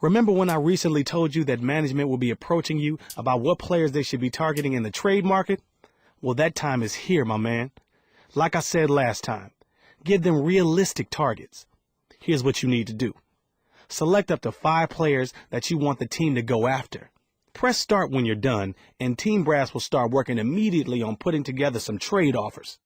Remember when I recently told you that management will be approaching you about what players they should be targeting in the trade market? Well, that time is here, my man. Like I said last time, give them realistic targets. Here's what you need to do. Select up to 5 players that you want the team to go after. Press start when you're done, and Team Brass will start working immediately on putting together some trade offers.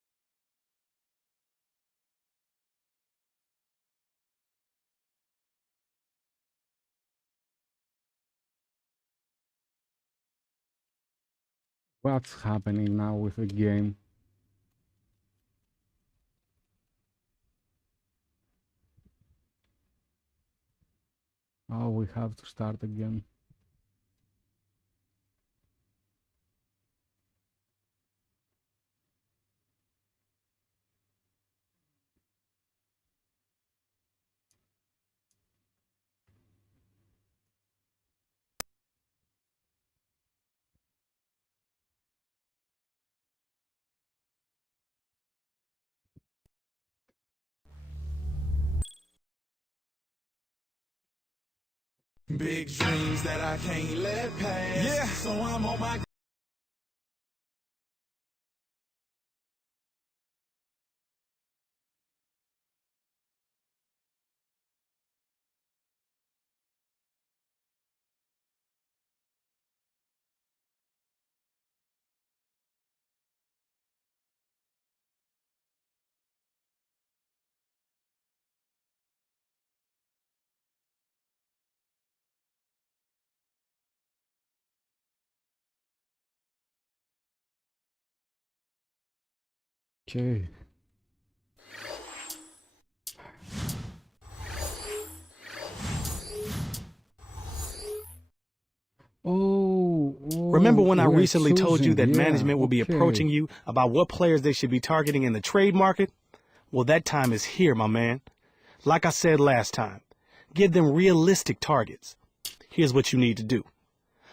What's happening now with the game? Oh, we have to start again. Big dreams that I can't let pass. Yeah, so I'm on my. Okay. Remember when I We're recently told you choosing. that Yeah, management will be approaching you about what players they should be targeting in the trade market? Well, that time is here, my man. Like I said last time, give them realistic targets. Here's what you need to do.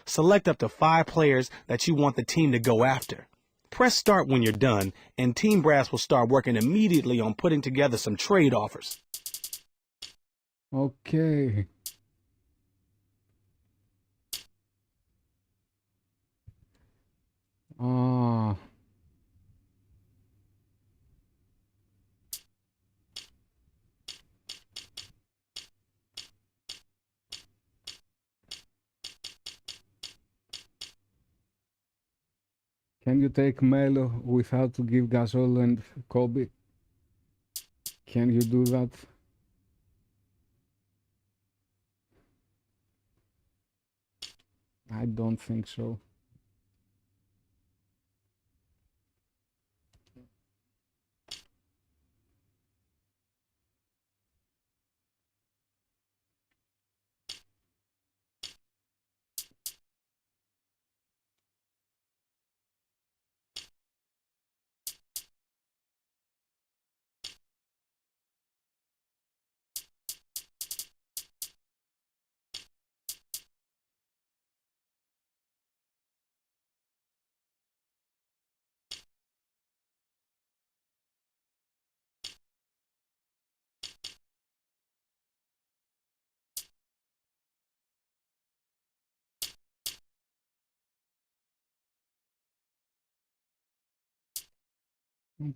Select up to 5 players that you want the team to go after. Press start when you're done, and Team Brass will start working immediately on putting together some trade offers. Okay. Ah. Can you take Melo without to give Gasol and Kobe? Can you do that? I don't think so.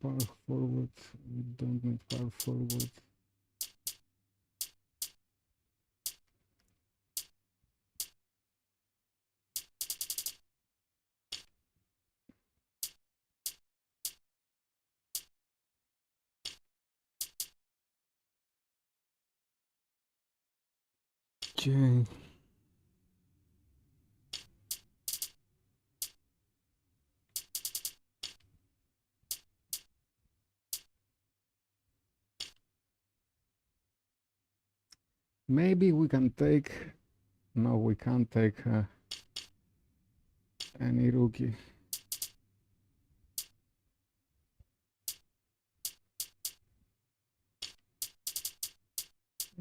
Power forward. We don't need power forward. Okay. Maybe we can take. No, we can't take any rookie.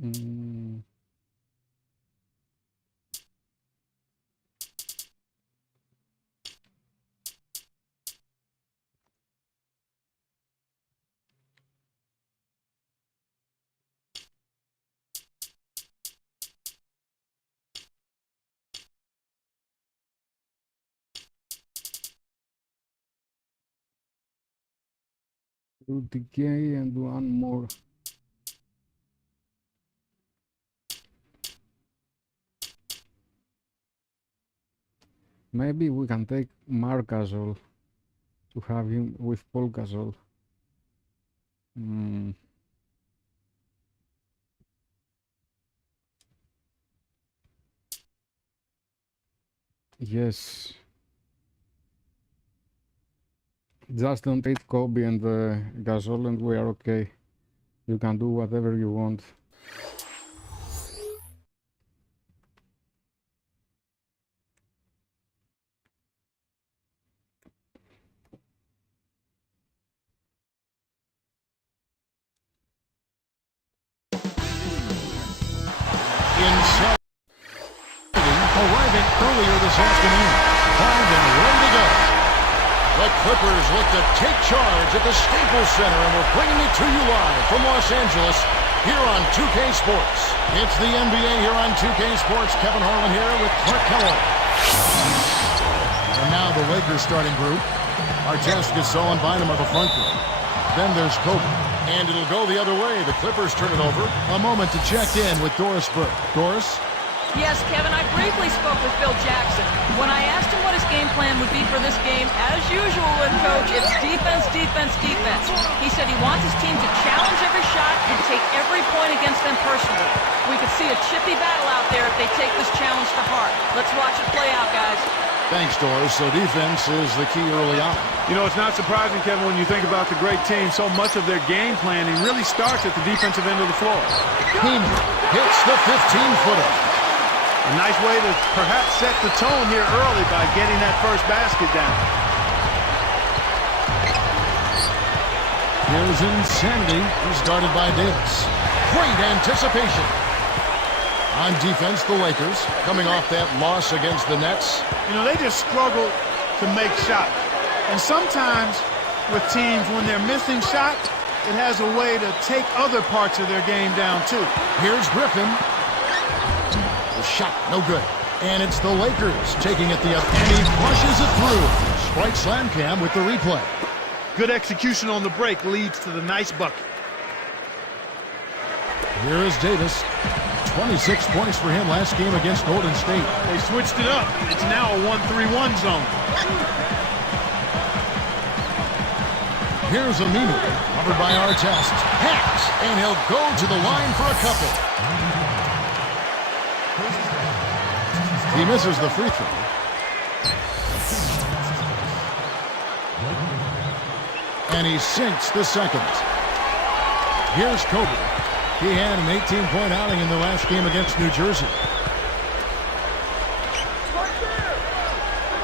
Mm. 2 decay and 1 more. Maybe we can take Marc Gasol to have him with Paul Gasol. Yes. Just don't trade Kobe and Gasol and we are okay. You can do whatever you want. Arriving earlier this afternoon, primed and ready to go. The Clippers look to take charge at the Staples Center, and we're bringing it to you live from Los Angeles here on 2K Sports. It's the NBA here on 2K Sports. Kevin Harlan here with Clark Kellogg. And now the Lakers starting group. Artest, Gasol, and Bynum are the front group. Then there's Kobe. And it'll go the other way. The Clippers turn it over. A moment to check in with Doris Burke. Doris? Yes, Kevin, I briefly spoke with Phil Jackson. When I asked him what his game plan would be for this game, as usual with Coach, it's defense, defense, defense. He said he wants his team to challenge every shot and take every point against them personally. We could see a chippy battle out there if they take this challenge to heart. Let's watch it play out, guys. Thanks, Doris. So defense is the key early on. You know, it's not surprising, Kevin, when you think about the great team. So much of their game planning really starts at the defensive end of the floor. Keenan hits the 15-footer. A nice way to perhaps set the tone here early by getting that first basket down. Here's Insanity, who's guarded by Davis. Great anticipation. On defense, the Lakers, coming off that loss against the Nets. You know, they just struggle to make shots. And sometimes with teams, when they're missing shots, it has a way to take other parts of their game down, too. Here's Griffin. Shot, no good. And it's the Lakers taking it the other. And he flushes it through. Sprite Slam Cam with the replay. Good execution on the break leads to the nice bucket. Here is Davis. 26 points for him last game against Golden State. They switched it up. It's now a 1-3-1 zone. Here's Aminu, covered by Artest. Hacks, and he'll go to the line for a couple. He misses the free throw. And he sinks the second. Here's Kobe. He had an 18-point outing in the last game against New Jersey.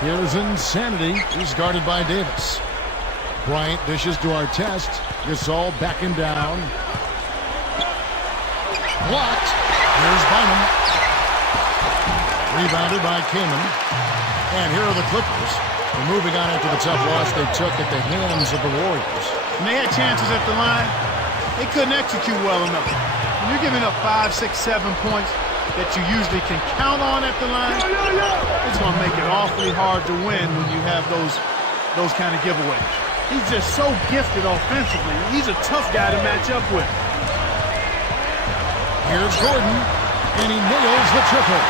Here's Insanity. He's guarded by Davis. Bryant dishes to Artest. Gasol backing down. Blocked. Here's Bynum. Rebounded by Kaman. And here are the Clippers. They're moving on after the tough loss they took at the hands of the Warriors. When they had chances at the line, they couldn't execute well enough. When you're giving up 5, 6, 7 points that you usually can count on at the line, it's going to make it awfully hard to win when you have those kind of giveaways. He's just so gifted offensively. He's a tough guy to match up with. Here's Gordon, and he nails the triple.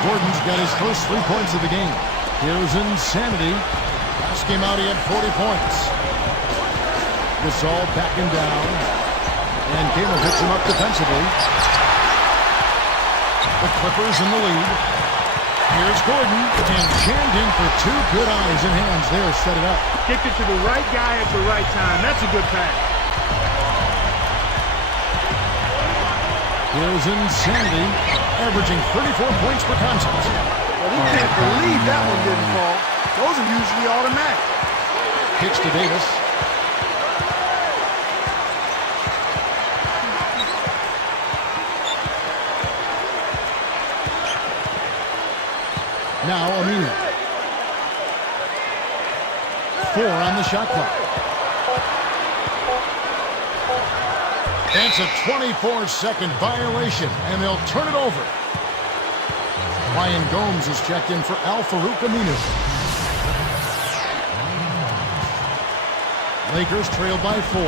Gordon's got his first 3 points of the game. Here's Insanity. Last game out, he had 40 points. Gasol backing down. And Kaman picks him up defensively. The Clippers in the lead. Here's Gordon. And jammed in for 2 good eyes and hands there. Set it up. Kicked it to the right guy at the right time. That's a good pass. Here's Insanity, averaging 34 points per contest. Well, he can't believe that one didn't fall. Those are usually automatic. Pitch to Davis. Now Aminu. 4 on the shot clock. That's a 24-second violation, and they'll turn it over. Ryan Gomes is checked in for Al-Farouq Aminu. Lakers trail by 4.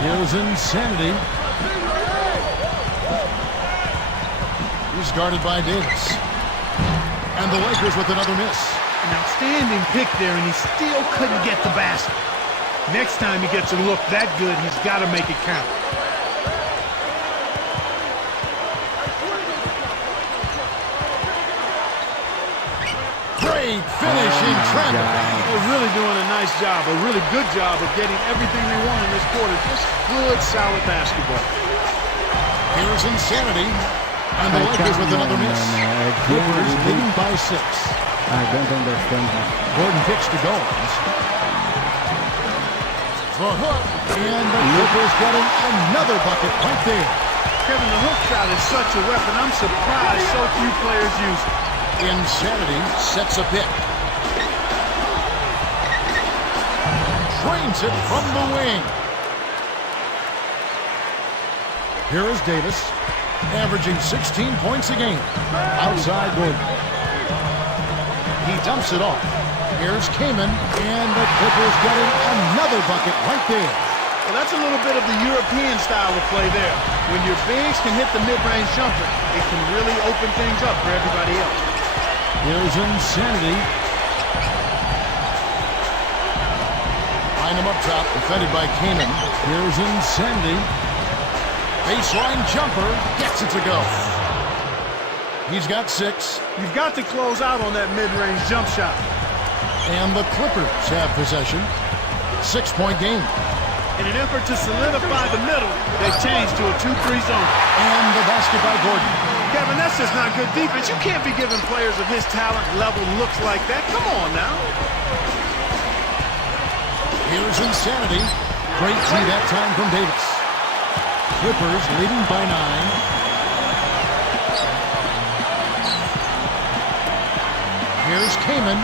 Here's Insanity. He's guarded by Davis. And the Lakers with another miss. An outstanding pick there, and he still couldn't get the basket. Next time he gets a look that good, he's got to make it count. Great finish in traffic. They're really doing a nice job, a really good job of getting everything they want in this quarter. Just good, solid basketball. Here's Insanity. And the Lakers with another miss. Clippers leading by 6. I don't understand that. Gordon kicks to Goins. The hook. And the Clippers getting another bucket right there. Kevin, the hook shot is such a weapon. I'm surprised so few players use it. Insanity sets a pick. Drains it from the wing. Here is Davis, averaging 16 points a game. Outside Gordon. He dumps it off. Here's Kaman, and the Clippers getting another bucket right there. Well, that's a little bit of the European style of play there. When your bigs can hit the mid-range jumper, it can really open things up for everybody else. Here's Insanity. Line him up top, defended by Kaman. Here's Insanity. Baseline jumper, gets it to go. He's got 6. You've got to close out on that mid-range jump shot. And the Clippers have possession. 6-point game. In an effort to solidify the middle, they've changed to a 2-3 zone. And the basket by Gordon. Kevin, that's just not good defense. You can't be giving players of his talent level looks like that. Come on now. Here's Insanity. Great tee that time from Davis. Clippers leading by 9. Here's Kaman.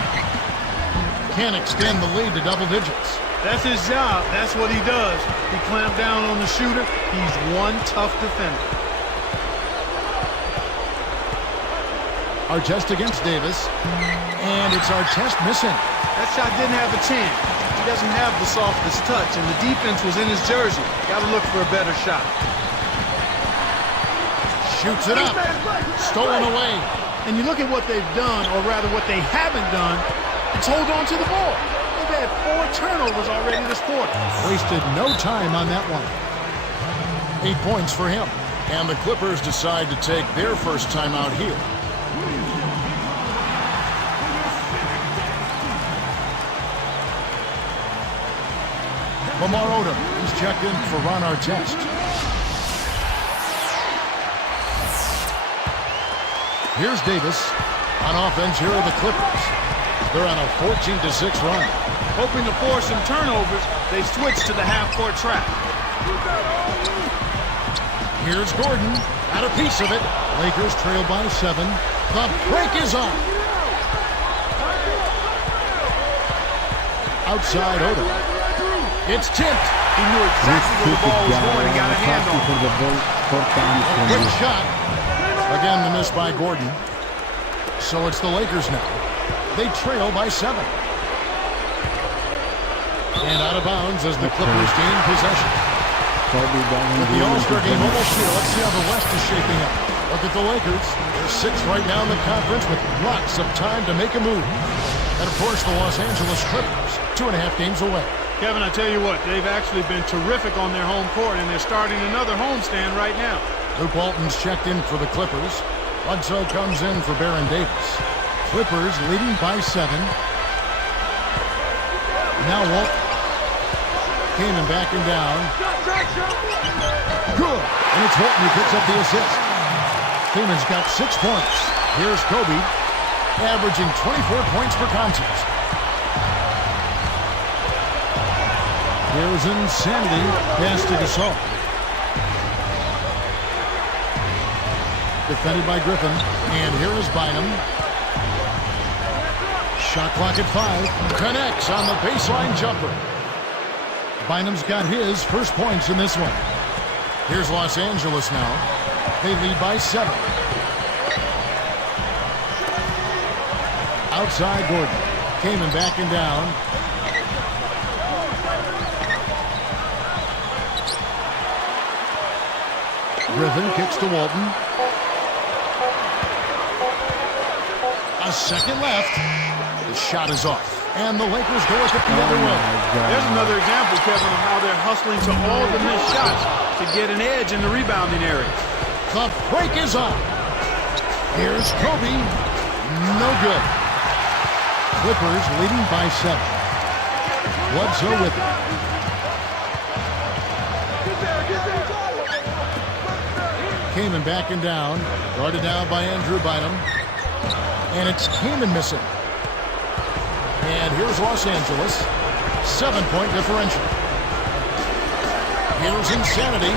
Can't extend the lead to double digits. That's his job. That's what he does. He clamped down on the shooter. He's one tough defender. Artest against Davis. And it's Artest missing. That shot didn't have a chance. He doesn't have the softest touch, and the defense was in his jersey. Got to look for a better shot. Shoots it up. Stolen away. And you look at what they've done, or rather what they haven't done, it's hold on to the ball. They've had 4 turnovers already this quarter. Wasted no time on that one. 8 points for him. And the Clippers decide to take their first time out here. Lamar Odom is checked in for Ron Artest. Here's Davis. On offense, here are the Clippers. They're on a 14-6 run. Hoping to force some turnovers, they switch to the half-court trap. Here's Gordon. Got a piece of it. Lakers trail by 7. The break is on. Outside Odom. It's tipped. He knew exactly where the ball was going and got a hand on it. For the ball 4 times. Quick shot. Again, the miss by Gordon. So it's the Lakers now. They trail by 7. And out of bounds as the Clippers gain possession. With the All-Star game almost here, let's see how the West is shaping up. Look at the Lakers. They're 6th right now in the conference with lots of time to make a move. And, of course, the Los Angeles Clippers, 2.5 games away. Kevin, I tell you what, they've actually been terrific on their home court, and they're starting another homestand right now. Luke Walton's checked in for the Clippers. Bledsoe comes in for Baron Davis. Clippers leading by 7. Now Walton. Kaman backing down. Good. And it's Walton who picks up the assist. Kaman's got 6 points. Here's Kobe, averaging 24 points per contest. Here's Insanity. Pass to Gasol. Defended by Griffin. And here is Bynum. Shot clock at 5. Connects on the baseline jumper. Bynum's got his first points in this one. Here's Los Angeles now. They lead by 7. Outside Gordon. Came and backing down. Griffin kicks to Walton. A second left. The shot is off. And the Lakers go with it the other way. There's another example, Kevin, of how they're hustling to all the missed shots to get an edge in the rebounding area. The break is on. Here's Kobe. No good. Clippers leading by 7. Bledsoe with it. Kaman backing down. Guarded down by Andrew Bynum. And it's Kaman missing. And here's Los Angeles. 7-point differential. Here's Insanity.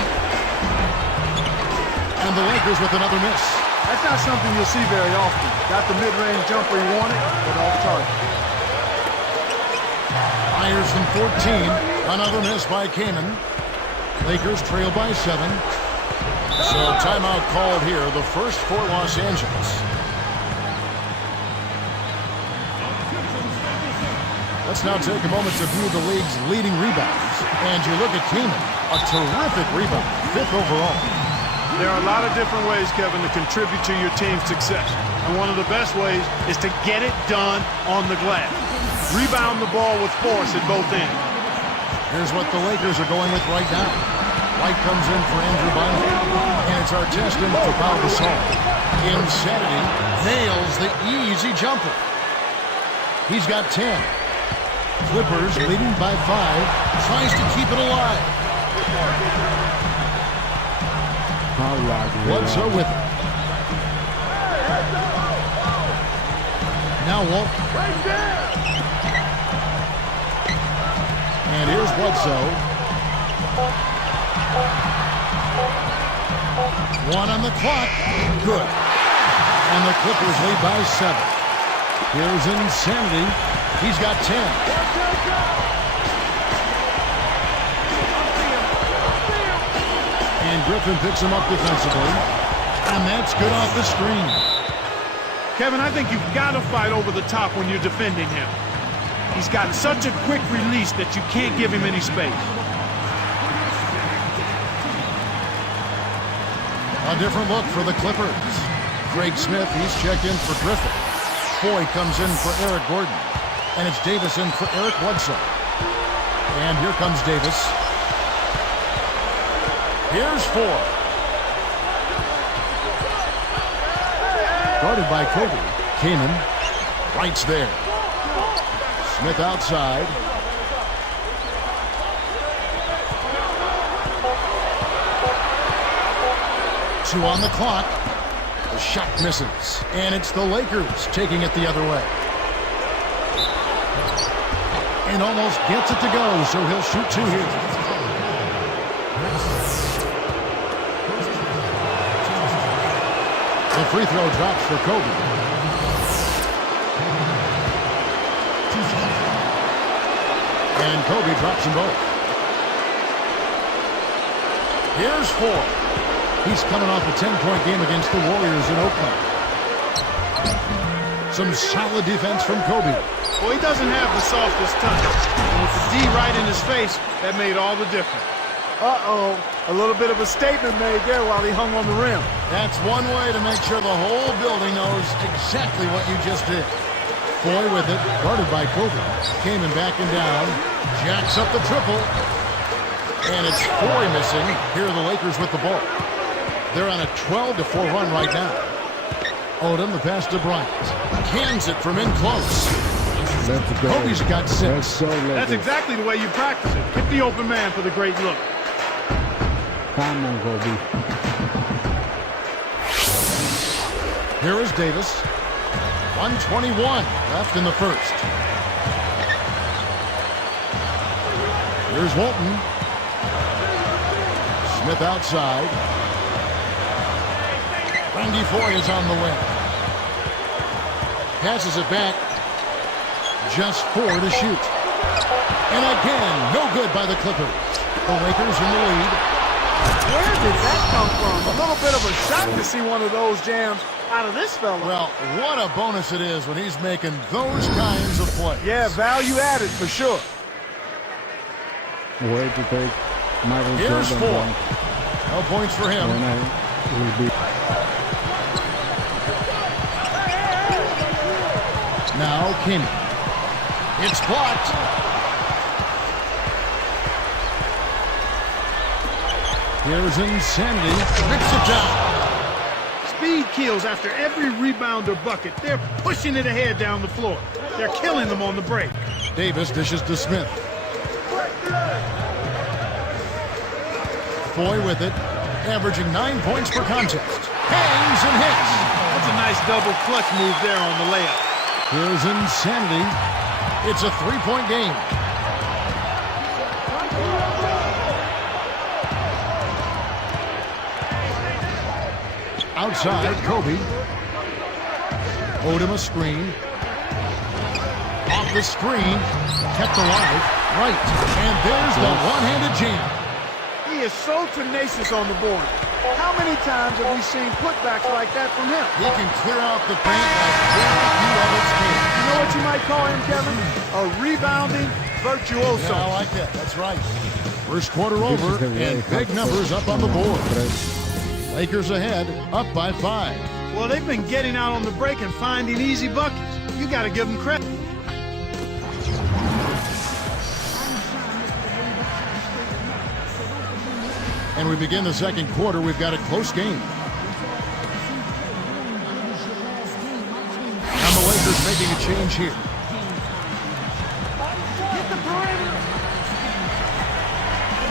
And the Lakers with another miss. That's not something you'll see very often. Got the mid-range jumper he wanted, but off target. Myers from 14. Another miss by Kaman. Lakers trail by 7. So timeout called here, the first for Los Angeles. Let's now take a moment to view the league's leading rebounds. And you look at Kaman, a terrific rebound, 5th overall. There are a lot of different ways, Kevin, to contribute to your team's success. And one of the best ways is to get it done on the glass. Rebound the ball with force at both ends. Here's what the Lakers are going with right now. White comes in for Andrew Bynum. And it's Artest in for Pau Gasol. Insanity nails the easy jumper. He's got 10. Clippers leading by 5. Tries to keep it alive. Bledsoe with it. Now Walt. And here's Bledsoe. 1 on the clock. Good. And the Clippers lead by 7. Here's Insanity. He's got 10. And Griffin picks him up defensively. And that's good off the screen. Kevin, I think you've got to fight over the top when you're defending him. He's got such a quick release that you can't give him any space. A different look for the Clippers. Greg Smith, he's checked in for Griffin. Foy comes in for Eric Gordon. And it's Davis in for Eric Bledsoe. And here comes Davis. Here's 4. Guarded by Kobe. Kaman. Wright's there. Smith outside. Two on the clock. The shot misses. And it's the Lakers taking it the other way. And almost gets it to go, so he'll shoot 2 here. The free throw drops for Kobe. And Kobe drops them both. Here's 4. He's coming off a 10-point game against the Warriors in Oakland. Some solid defense from Kobe. Well, he doesn't have the softest touch. And with the D right in his face, that made all the difference. Uh-oh. A little bit of a statement made there while he hung on the rim. That's one way to make sure the whole building knows exactly what you just did. Foy with it, guarded by Kobe. Kaman backing down, jacks up the triple. And it's Foy missing. Here are the Lakers with the ball. They're on a 12-4 run right now. Odom, the pass to Bryant. Cans it from in close. Let's go. Kobe's got 6. That's exactly the way you practice it. Get the open man for the great look. Come on, Kobe. Here is Davis. 1:21 left in the first. Here's Walton. Smith outside. Randy Foy is on the wing. Passes it back. Just 4 to shoot. And again, no good by the Clippers. The Lakers in the lead. Where did that come from? A little bit of a shock to see one of those jams out of this fella. Well, what a bonus it is when he's making those kinds of plays. Yeah, value added for sure. Way to take Michael Here's Jordan 4. down. No points for him. When I will be Now Kenny. It's blocked. Here's Insanity. Rips it down. Speed kills after every rebound or bucket. They're pushing it ahead down the floor. They're killing them on the break. Davis dishes to Smith. Foy with it, averaging 9 points per contest. Hangs and hits. That's a nice double clutch move there on the layup. Here's Insanity. It's a 3-point game. Outside, Kobe. Owed him a screen. Off the screen. Kept alive. Right. And there's the one-handed jam. He is so tenacious on the board. How many times have we seen putbacks like that from him? He can clear out the paint like very few others can. You know what you might call him, Kevin? A rebounding virtuoso. Yeah, I like that. That's right. First quarter over, the way and big numbers up on the board. Lakers ahead, up by 5. Well, they've been getting out on the break and finding easy buckets. You got to give them credit. And we begin the second quarter. We've got a close game. And the Lakers making a change here.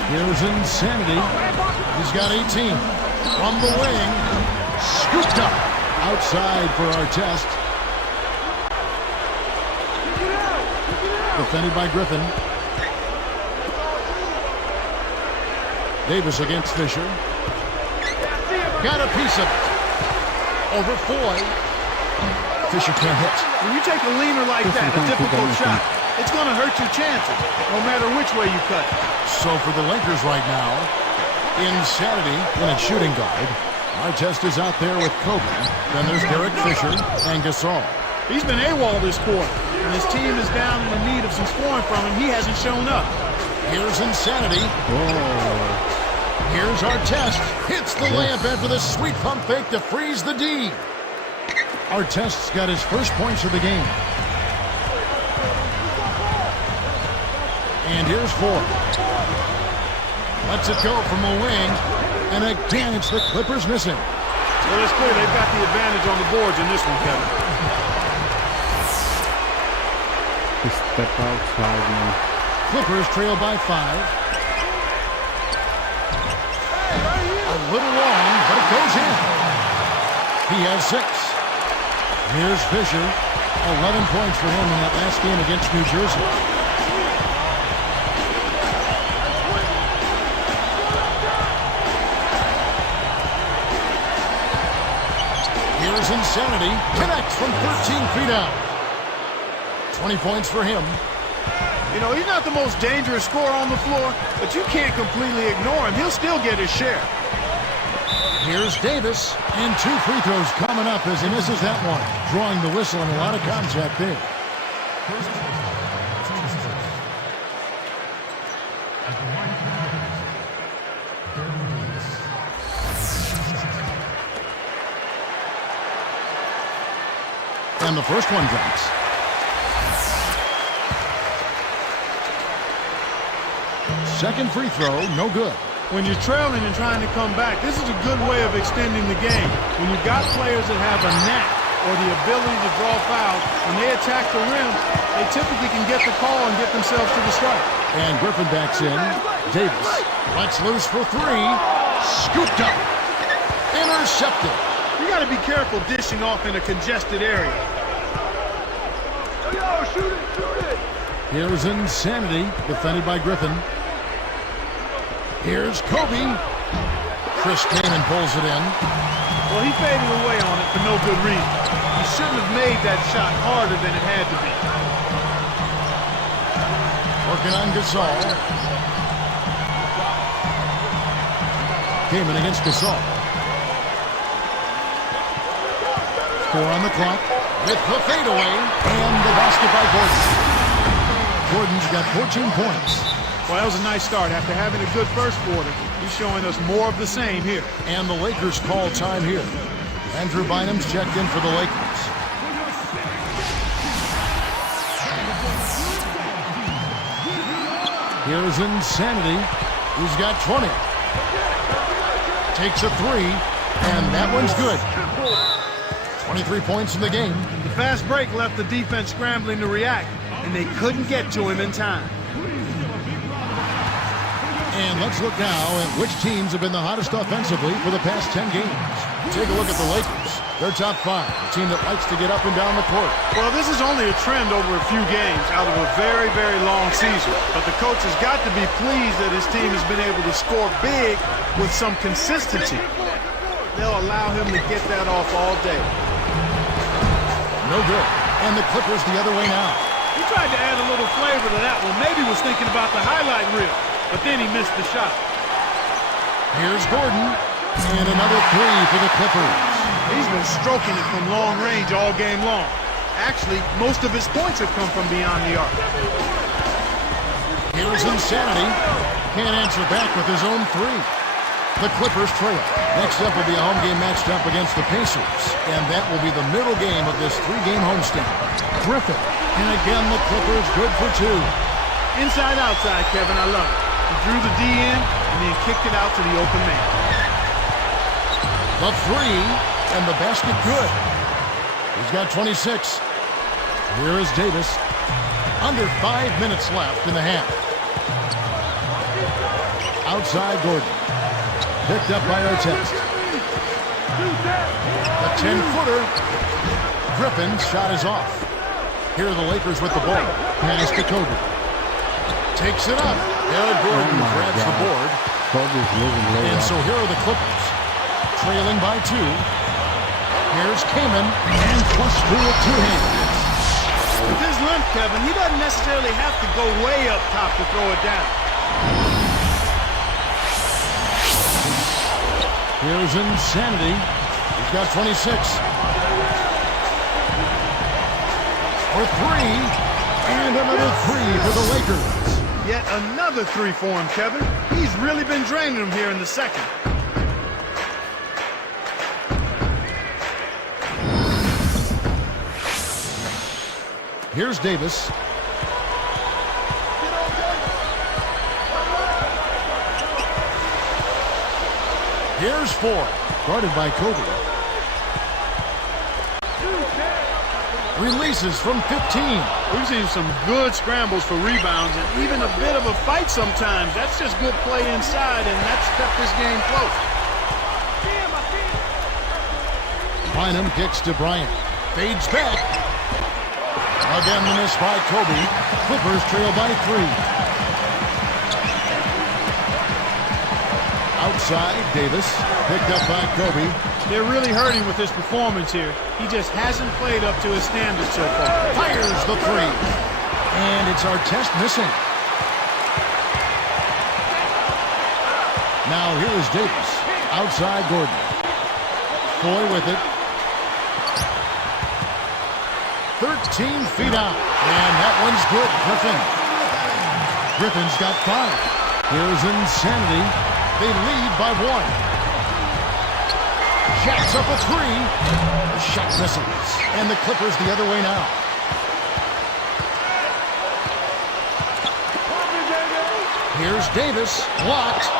Here's Insanity. He's got 18. From the wing. Scooped up. Outside for our test. Defended by Griffin. Davis against Fisher. Got a piece of it. Over Foy. Fisher can't hit. When you take a leaner like that, a difficult shot, it's going to hurt your chances, no matter which way you cut it. So for the Lakers right now, Insanity in at shooting guard. Our test is out there with Kobe. Then there's Derek Fisher and Gasol. He's been AWOL this quarter, and his team is down in the need of some scoring from him. He hasn't shown up. Here's Insanity. Oh, Here's our test. Hits the layup after the sweet pump fake to freeze the D. Our test's got his first points of the game. And here's Ford. Lets it go from the wing. And again, it's the Clippers missing. Well, it's clear they've got the advantage on the boards in this one, Kevin. he step outside, man. Clippers trail by 5. A little long, but it goes in. He has 6. Here's Fisher. 11 points for him in that last game against New Jersey. Here's Insanity. Connects from 13 feet out. 20 points for him. You know, he's not the most dangerous scorer on the floor, but you can't completely ignore him. He'll still get his share. Here's Davis, and 2 free throws coming up as he misses that one. Drawing the whistle and a lot of contact there. And the first one drops. Second free throw, no good. When you're trailing and trying to come back, this is a good way of extending the game. When you've got players that have a knack or the ability to draw fouls, when they attack the rim, they typically can get the call and get themselves to the stripe. And Griffin backs in. Davis lets loose for 3. Scooped up. Intercepted. You got to be careful dishing off in a congested area. Here's Insanity, defended by Griffin. Here's Kobe. Chris came and pulls it in. Well, he faded away on it for no good reason. He shouldn't have made that shot harder than it had to be. Working on Gasol. came in against Gasol. 4 on the clock with the fadeaway and the basket by Gordon. Gordon's got 14 points. Well, that was a nice start. After having a good first quarter, he's showing us more of the same here. And the Lakers call time here. Andrew Bynum's checked in for the Lakers. Here's Insanity. He's got 20. Takes a 3, and that one's good. 23 points in the game. The fast break left the defense scrambling to react, and they couldn't get to him in time. And let's look now at which teams have been the hottest offensively for the past 10 games. Take a look at the Lakers. They're top 5, a team that likes to get up and down the court. Well, this is only a trend over a few games out of a very, very long season. But the coach has got to be pleased that his team has been able to score big with some consistency. They'll allow him to get that off all day. No good. And the Clippers the other way now. He tried to add a little flavor to that one. Maybe was thinking about the highlight reel, but then he missed the shot. Here's Gordon. And another 3 for the Clippers. He's been stroking it from long range all game long. Actually, most of his points have come from beyond the arc. Here's Insanity. Can't answer back with his own 3. The Clippers trail. Next up will be a home game matched up against the Pacers. And that will be the middle game of this 3-game homestand. Griffin. And again, the Clippers good for 2. Inside, outside, Kevin, I love it. He drew the D in and then kicked it out to the open man. The 3, and the basket good. He's got 26. Here is Davis. Under 5 minutes left in the half. Outside Gordon. Picked up by Artest. The 10-footer. Griffin's shot is off. Here are the Lakers with the ball. Pass to Kobe. Takes it up. Eric Gordon grabs the board. Kobe's moving low. And so here are the Clippers. Trailing by 2. Here's Kaman, and flush through with 2 hands. With his length, Kevin, he doesn't necessarily have to go way up top to throw it down. Here's Insanity. He's got 26. For 3, and another 3 for the Lakers. Yet another 3 for him, Kevin. He's really been draining them here in the second. Here's Davis. Here's 4. Guarded by Kobe. Releases from 15. We've seen some good scrambles for rebounds and even a bit of a fight sometimes. That's just good play inside, and that's kept this game close. Bynum kicks to Bryant. Fades back. Again, the miss by Kobe. Clippers trail by 3. Outside, Davis. Picked up by Kobe. They're really hurting with his performance here. He just hasn't played up to his standards so far. Fires the 3. And it's Artest missing. Now here is Davis. Outside Gordon. Foy with it. 13 feet out. And that one's good. Griffin's got 5. Here's Insanity. They lead by 1. Shaq's up a 3. The shot misses. And the Clippers the other way now. Here's Davis. Blocked.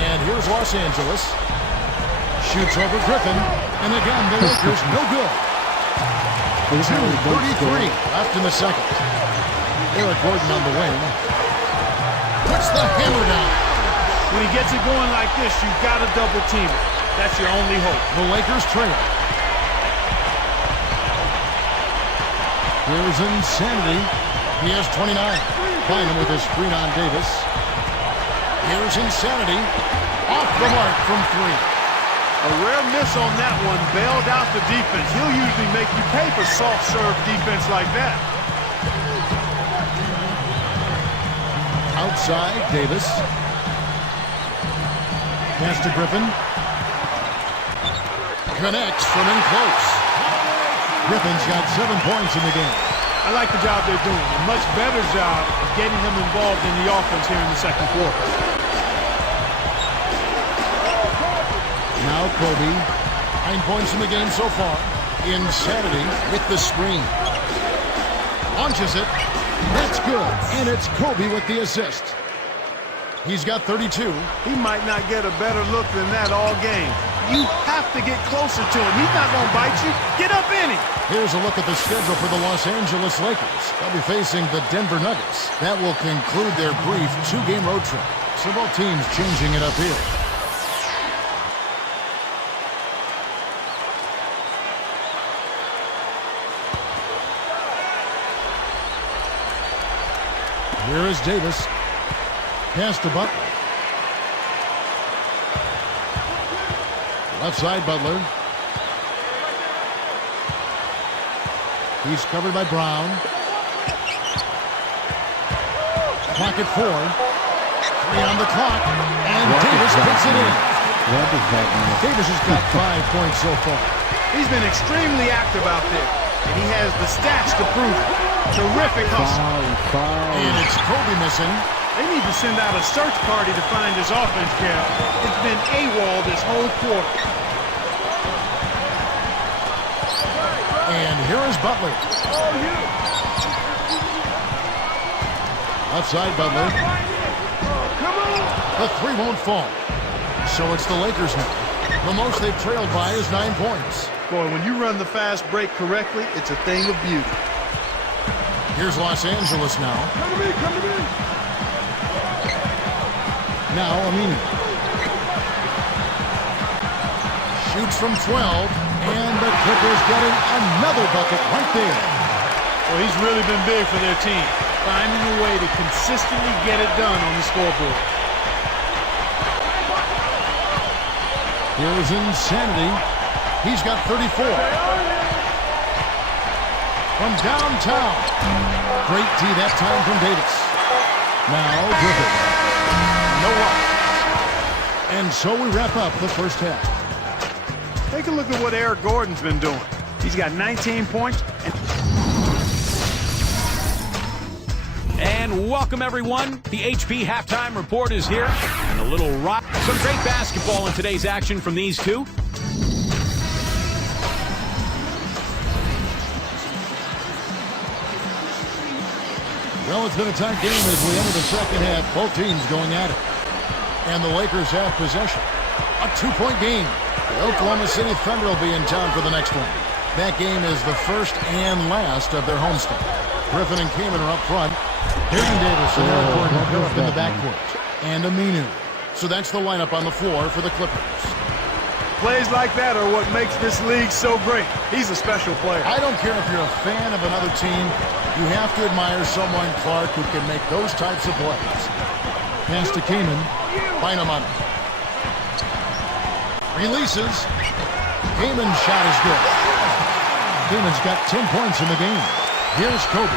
And here's Los Angeles. Shoots over Griffin. And again, the Lakers no good. 2:33 left in the second. Eric Gordon on the wing. Puts the hammer down. When he gets it going like this, you've got to double team it. That's your only hope. The Lakers trail. Here's Insanity. He has 29. Bynum with his screen on Davis. Here's Insanity. Off the mark from 3. A rare miss on that one bailed out the defense. He'll usually make you pay for soft serve defense like that. Outside, Davis. Pass to Griffin. Connects from in close. Griffin's got 7 points in the game. I like the job they're doing. A much better job of getting him involved in the offense here in the second quarter. Now Kobe. 9 points in the game so far. Insanity with the screen. Launches it. That's good. And it's Kobe with the assist. He's got 32. He might not get a better look than that all game. You have to get closer to him. He's not going to bite you. Get up in him. Here's a look at the schedule for the Los Angeles Lakers. They'll be facing the Denver Nuggets. That will conclude their brief 2-game road trip. So both teams changing it up here. Here is Davis. Pass to Butler. Left side, Butler. He's covered by Brown. Clock at 4. 3 on the clock. And Davis puts it in. What is that, man? Davis has got 5 points so far. He's been extremely active out there, and he has the stats to prove it. Terrific hustle. Foul. And it's Kobe missing. They need to send out a search party to find his offense, Cal. It's been AWOL this whole quarter. And here is Butler. Outside Butler. The 3 won't fall. So it's the Lakers now. The most they've trailed by is 9 points. Boy, when you run the fast break correctly, it's a thing of beauty. Here's Los Angeles now. Now Aminu. Shoots from 12. And the Clippers getting another bucket right there. Well, he's really been big for their team, finding a way to consistently get it done on the scoreboard. Here's Insanity. He's got 34. From downtown. Great D that time from Davis. Now Griffin. No luck. And so we wrap up the first half. Take a look at what Eric Gordon's been doing. He's got 19 points. And welcome, everyone. The HP Halftime Report is here. And a little rock. Some great basketball in today's action from these two. Well, it's been a tight game as we enter the second half. Both teams going at it. And the Lakers have possession. A 2-point game. The Oklahoma City Thunder will be in town for the next one. That game is the first and last of their homestand. Griffin and Kaman are up front. Davis and Eric Gordon pair up in the backcourt. And Aminu. So that's the lineup on the floor for the Clippers. Plays like that are what makes this league so great. He's a special player. I don't care if you're a fan of another team. You have to admire someone, Clark, who can make those types of plays. Pass to Kaman. Bynum on it. Releases. Kaman's shot is good. Kaman's got 10 points in the game. Here's Kobe.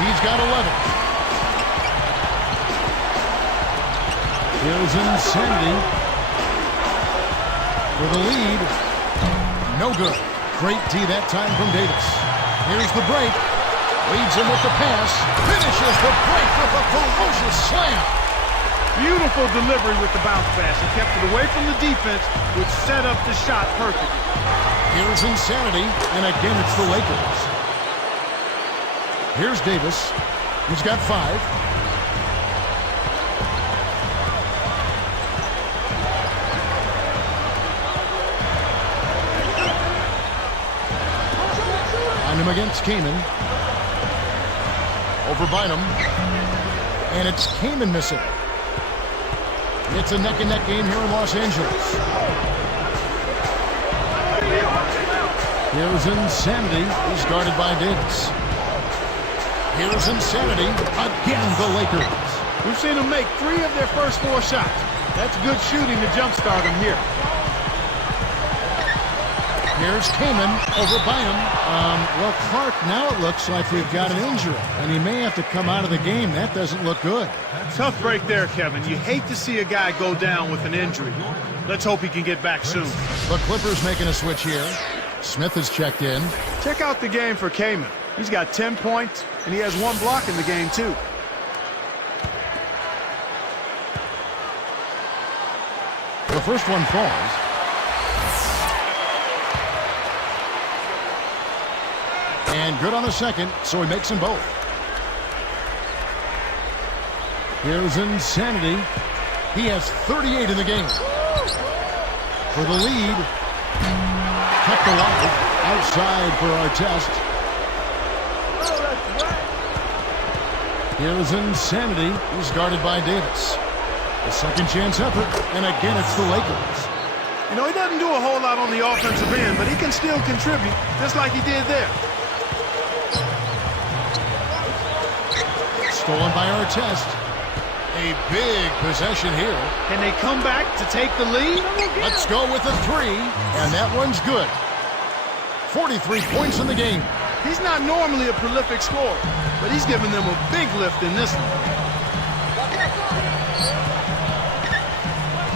He's got 11. Here's Insanity. For the lead. No good. Great D that time from Davis. Here's the break. Leads him with the pass. Finishes the break with a ferocious slam. Beautiful delivery with the bounce pass. He kept it away from the defense, which set up the shot perfectly. Here's Insanity, and again it's the Lakers. Here's Davis. He's got 5. On him against Kaman. Over Bynum. And it's Kaman missing. It's a neck-and-neck game here in Los Angeles. Here's Insanity. He's guarded by Davis. Here's Insanity. Again, the Lakers. We've seen them make 3 of their first 4 shots. That's good shooting to jumpstart them here. Here's Kamen over Bynum. Well, Clark, now it looks like we've got an injury, and he may have to come out of the game. That doesn't look good. Tough break there, Kevin. You hate to see a guy go down with an injury. Let's hope he can get back soon. The Clippers making a switch here. Smith has checked in. Check out the game for Kamen. He's got 10 points, and he has 1 block in the game, too. The first one falls. And good on the second, so he makes them both. Here's Insanity. He has 38 in the game. For the lead. Kept alive. Outside for our test. Here's Insanity. He's guarded by Davis. A second chance effort, and again it's the Lakers. You know, he doesn't do a whole lot on the offensive end, but he can still contribute, just like he did there. Stolen by Artest. A big possession here. Can they come back to take the lead? Let's go with a 3, and that one's good. 43 points in the game. He's not normally a prolific scorer, but he's giving them a big lift in this one.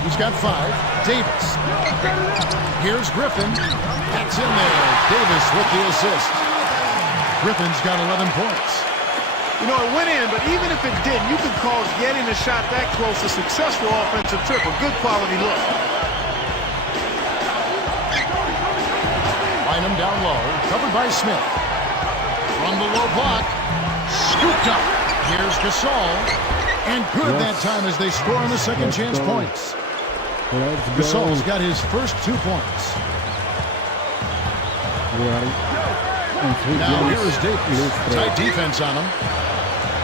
He's got 5. Davis. Here's Griffin. That's in there. Davis with the assist. Griffin's got 11 points. You know, it went in, but even if it didn't, you could call getting a shot that close a successful offensive trip, a good quality look. Bynum down low, covered by Smith. From the low block, scooped up. Here's Gasol. And good that time as they score on the second chance points. Gasol's got his first 2 points. Now here is Davis. Tight defense on him.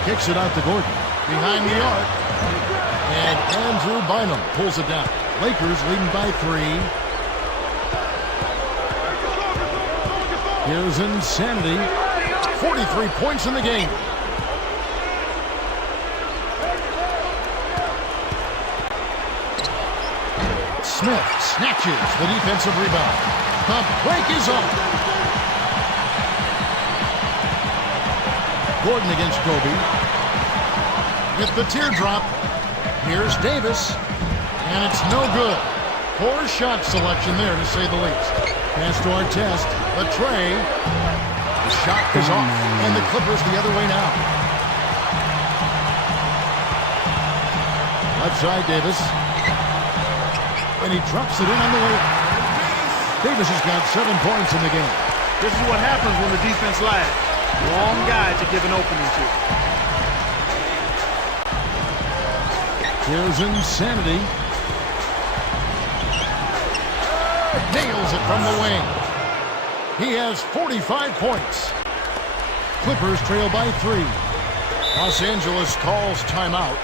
Kicks it out to Gordon. Behind the arc. And Andrew Bynum pulls it down. Lakers leading by 3. Here's Insanity. 43 points in the game. Smith snatches the defensive rebound. The break is on. Gordon against Kobe. With the teardrop. Here's Davis. And it's no good. Poor shot selection there, to say the least. Pass to Artest. The tray. The shot is off. And the Clippers the other way now. Left side, Davis. And he drops it in on the way. Davis has got 7 points in the game. This is what happens when the defense lags. Wrong guy to give an opening to. Here's Insanity. Nails it from the wing. He has 45 points. Clippers trail by 3. Los Angeles calls timeout.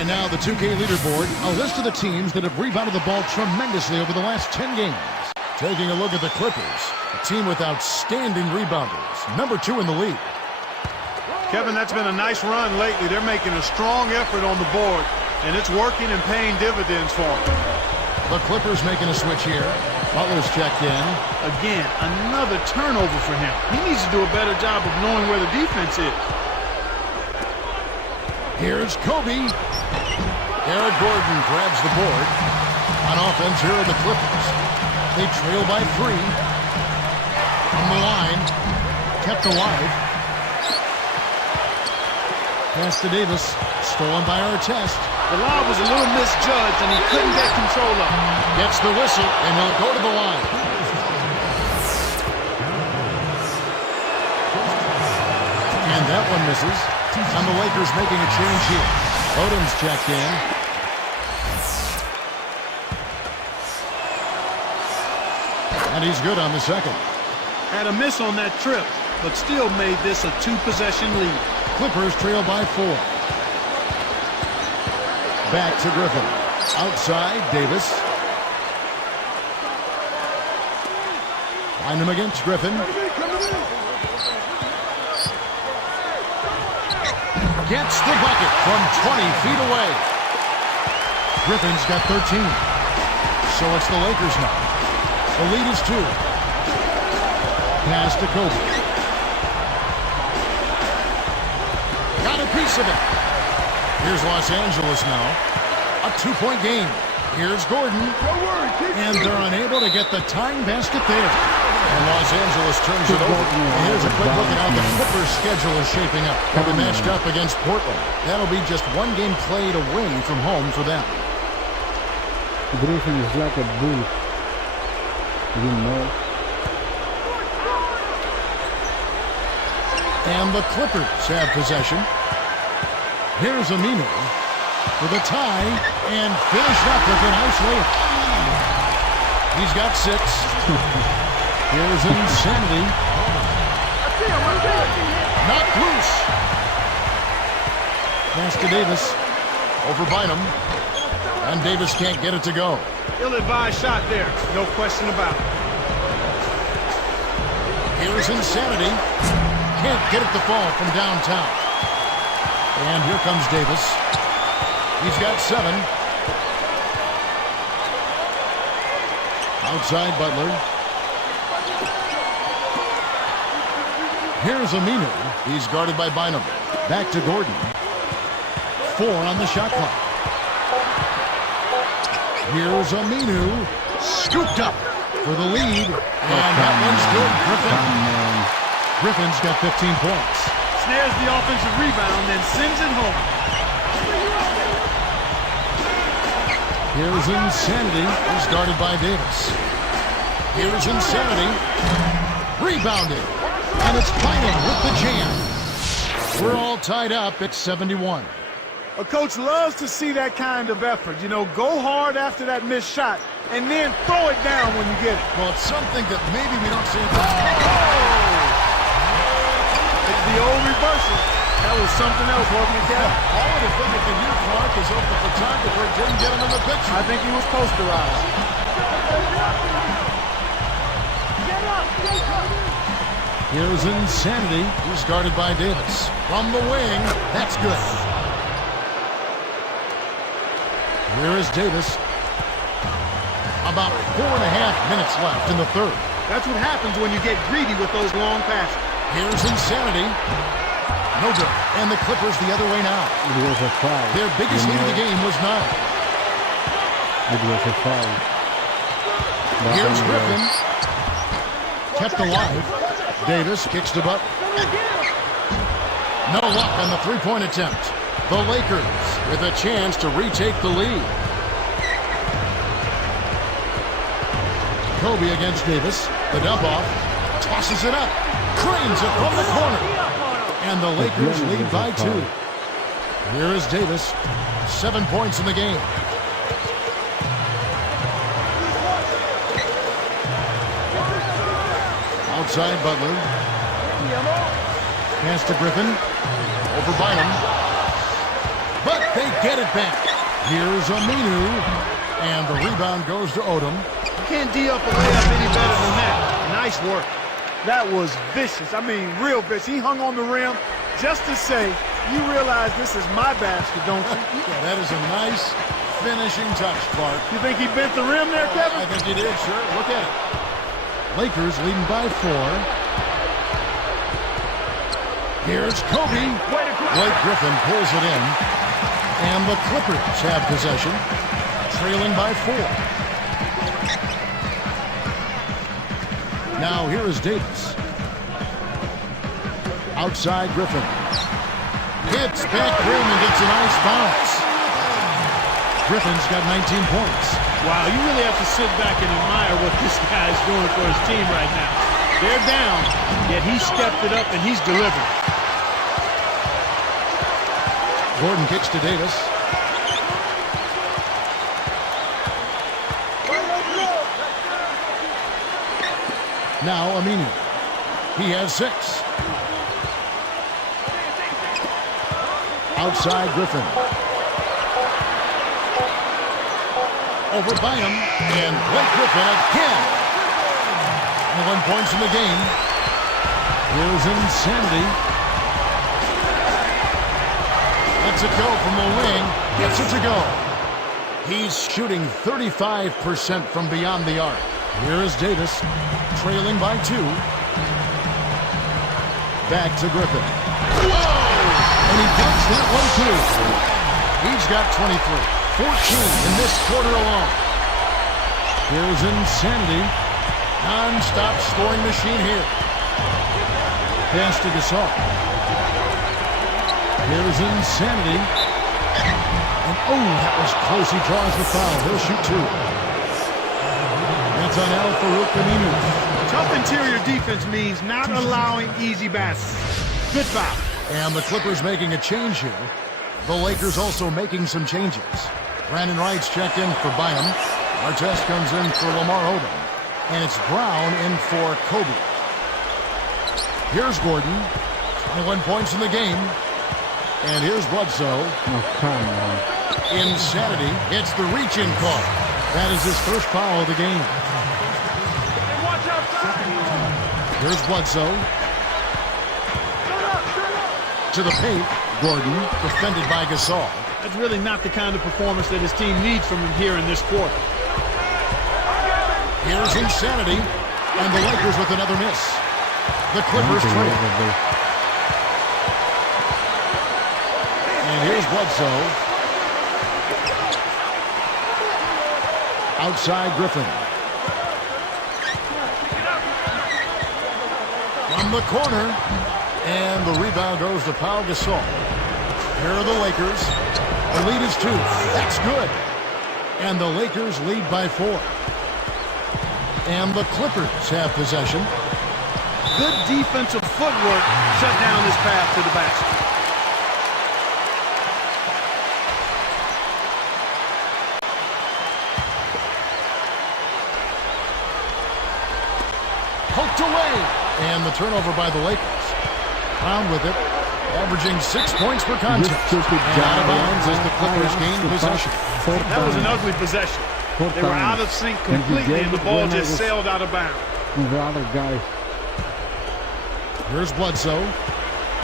And now the 2K leaderboard, a list of the teams that have rebounded the ball tremendously over the last 10 games. Taking a look at the Clippers, a team with outstanding rebounders, number 2 in the league. Kevin, that's been a nice run lately. They're making a strong effort on the board, and it's working and paying dividends for them. The Clippers making a switch here. Butler's checked in. Again, another turnover for him. He needs to do a better job of knowing where the defense is. Here's Kobe. Eric Gordon grabs the board. On offense, here are the Clippers. They trail by 3. From the line. Kept alive. Pass to Davis. Stolen by Artest. The lob was a little misjudged, and he couldn't get control of it. Gets the whistle, and he'll go to the line. And that one misses. And the Lakers making a change here. Odom's checked in. And he's good on the second. Had a miss on that trip, but still made this a 2-possession lead. Clippers trail by 4. Back to Griffin. Outside, Davis. Find him against Griffin. gets the bucket from 20 feet away. Griffin's got 13. So it's the Lakers now. The lead is 2. Pass to Kobe. Got a piece of it. Here's Los Angeles now. A 2-point game. Here's Gordon. And they're unable to get the tying basket there. And Los Angeles turns it over. And here's a quick look at how the Clippers' schedule is shaping up. They'll be matched up against Portland. That'll be just one game played away from home for them. Griffin is like a bull. You know. And the Clippers have possession. Here's Aminu for the tie and finished up with a nice layup. He's got 6. Here's Insanity. Knocked loose. Pass to Davis. Over Bynum. And Davis can't get it to go. Ill-advised shot there. No question about it. Here's Insanity. Can't get it to fall from downtown. And here comes Davis. He's got 7. Outside Butler. Here's Aminu. He's guarded by Bynum. Back to Gordon. 4 on the shot clock. Here's Aminu. Scooped up for the lead. And that one's good. Griffin's got 15 points. Snares the offensive rebound, then sends it home. Here's Insanity. He's guarded by Davis. Here's Insanity. Rebounded. And it's Bynum with the jam. We're all tied up at 71. A coach loves to see that kind of effort. You know, go hard after that missed shot, and then throw it down when you get it. Well, it's something that maybe we don't see. It's the old reversal. That was something else, wasn't it, Cap? All of the thing that can hear Clark is hope the photographer didn't get him in the picture. I think he was posterized. Here's Insanity. He's guarded by Davis. From the wing, that's good. Here is Davis. About 4.5 minutes left in the third. That's what happens when you get greedy with those long passes. Here's Insanity. No good. And the Clippers the other way now. It was a foul. Their biggest lead of the game was 9. It was a foul. Here's Griffin. Kept alive. Davis kicks to Butler. No luck on the three-point attempt. The Lakers with a chance to retake the lead. Kobe against Davis. The dump off. Tosses it up. Cranes it from the corner. And the Lakers lead by 2. Here is Davis. 7 points in the game. Outside Butler. Pass to Griffin. Over Bynum. But they get it back. Here's Aminu. And the rebound goes to Odom. You can't D up a layup any better than that. Nice work. That was vicious. I mean, real vicious. He hung on the rim just to say, you realize this is my basket, don't you? Yeah, that is a nice finishing touch, Clark. You think he bent the rim there, Kevin? I think he did, sure. Look at it. Lakers leading by 4. Here's Kobe. Blake Griffin pulls it in. And the Clippers have possession, trailing by 4. Now here is Davis. Outside Griffin. Hits back rim and gets a nice bounce. Griffin's got 19 points. Wow, you really have to sit back and admire what this guy's doing for his team right now. They're down, yet he stepped it up and he's delivered. Gordon kicks to Davis. Now Aminu. He has 6. Outside Griffin. Over Bynum. And Blake Griffin again. 11 points in the game. Here's Insanity. lets it go from the wing. Gets it to go. He's shooting 35% from beyond the arc. Here is Davis, trailing by 2. Back to Griffin. Whoa! And he dunks that one, too. He's got 23. 14 in this quarter alone. Here's Insanity. Non-stop scoring machine here. Pass to Gasol. Here's Insanity. And that was close. He draws the foul. He'll shoot 2. That's on Al-Farouq Aminu. Tough interior defense means not allowing easy baskets. Good foul. And the Clippers making a change here. The Lakers also making some changes. Brandon Wright's checked in for Bynum. Artest comes in for Lamar Odom. And it's Brown in for Kobe. Here's Gordon. 21 points in the game. And here's Bledsoe. Oh, come on. Insanity. It's the reach-in call. That is his first foul of the game. Here's Bledsoe. To the paint. Gordon, defended by Gasol. That's really not the kind of performance that his team needs from him here in this quarter. Here's Insanity. And the Lakers with another miss. The Clippers trail. And here's Bledsoe. Outside Griffin. From the corner. And the rebound goes to Pau Gasol. Here are the Lakers. The lead is 2. That's good. And the Lakers lead by 4. And the Clippers have possession. Good defensive footwork shut down his path to the basket. Poked away. And the turnover by the Lakers. Brown with it, averaging 6 points per contest. And out of bounds as the Clippers gain possession. That was an ugly possession. They were out of sync completely, and the ball just sailed out of bounds. The other guy. Here's Bledsoe.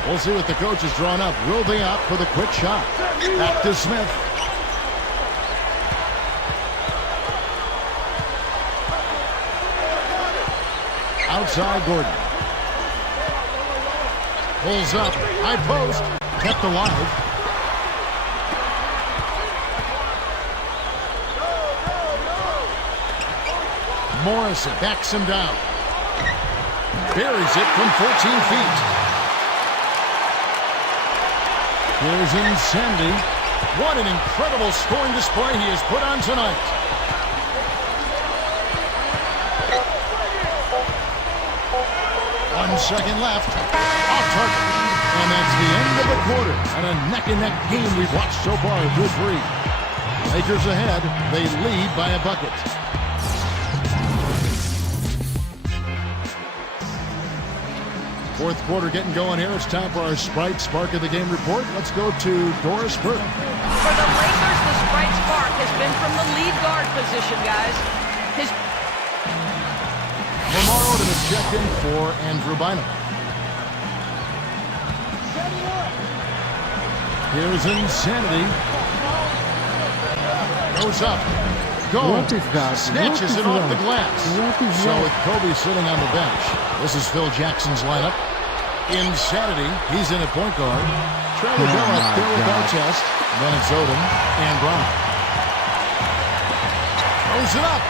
We'll see what the coach has drawn up. Will they opt for the quick shot? Back to Smith. Outside Gordon. Pulls up. High post. Kept alive. Morrison backs him down. Buries it from 14 feet. Here's Insanity. What an incredible scoring display he has put on tonight. One second left. Off target. And that's the end of the quarter. And a neck-and-neck game we've watched so far through 3. Lakers ahead. They lead by a bucket. Fourth quarter getting going here. It's time for our Sprite Spark of the Game report. Let's go to Doris Burke. For the Lakers, the Sprite Spark has been from the lead guard position, guys. Lamar Odom is checked in for Andrew Bynum. Here's Insanity. Goes up. What is that? Snatches it off the glass. So with Kobe sitting on the bench, this is Phil Jackson's lineup. Insanity. He's in at point guard. Trevor Bell still with Artest. Then it's Odom and Brown. Throws it up.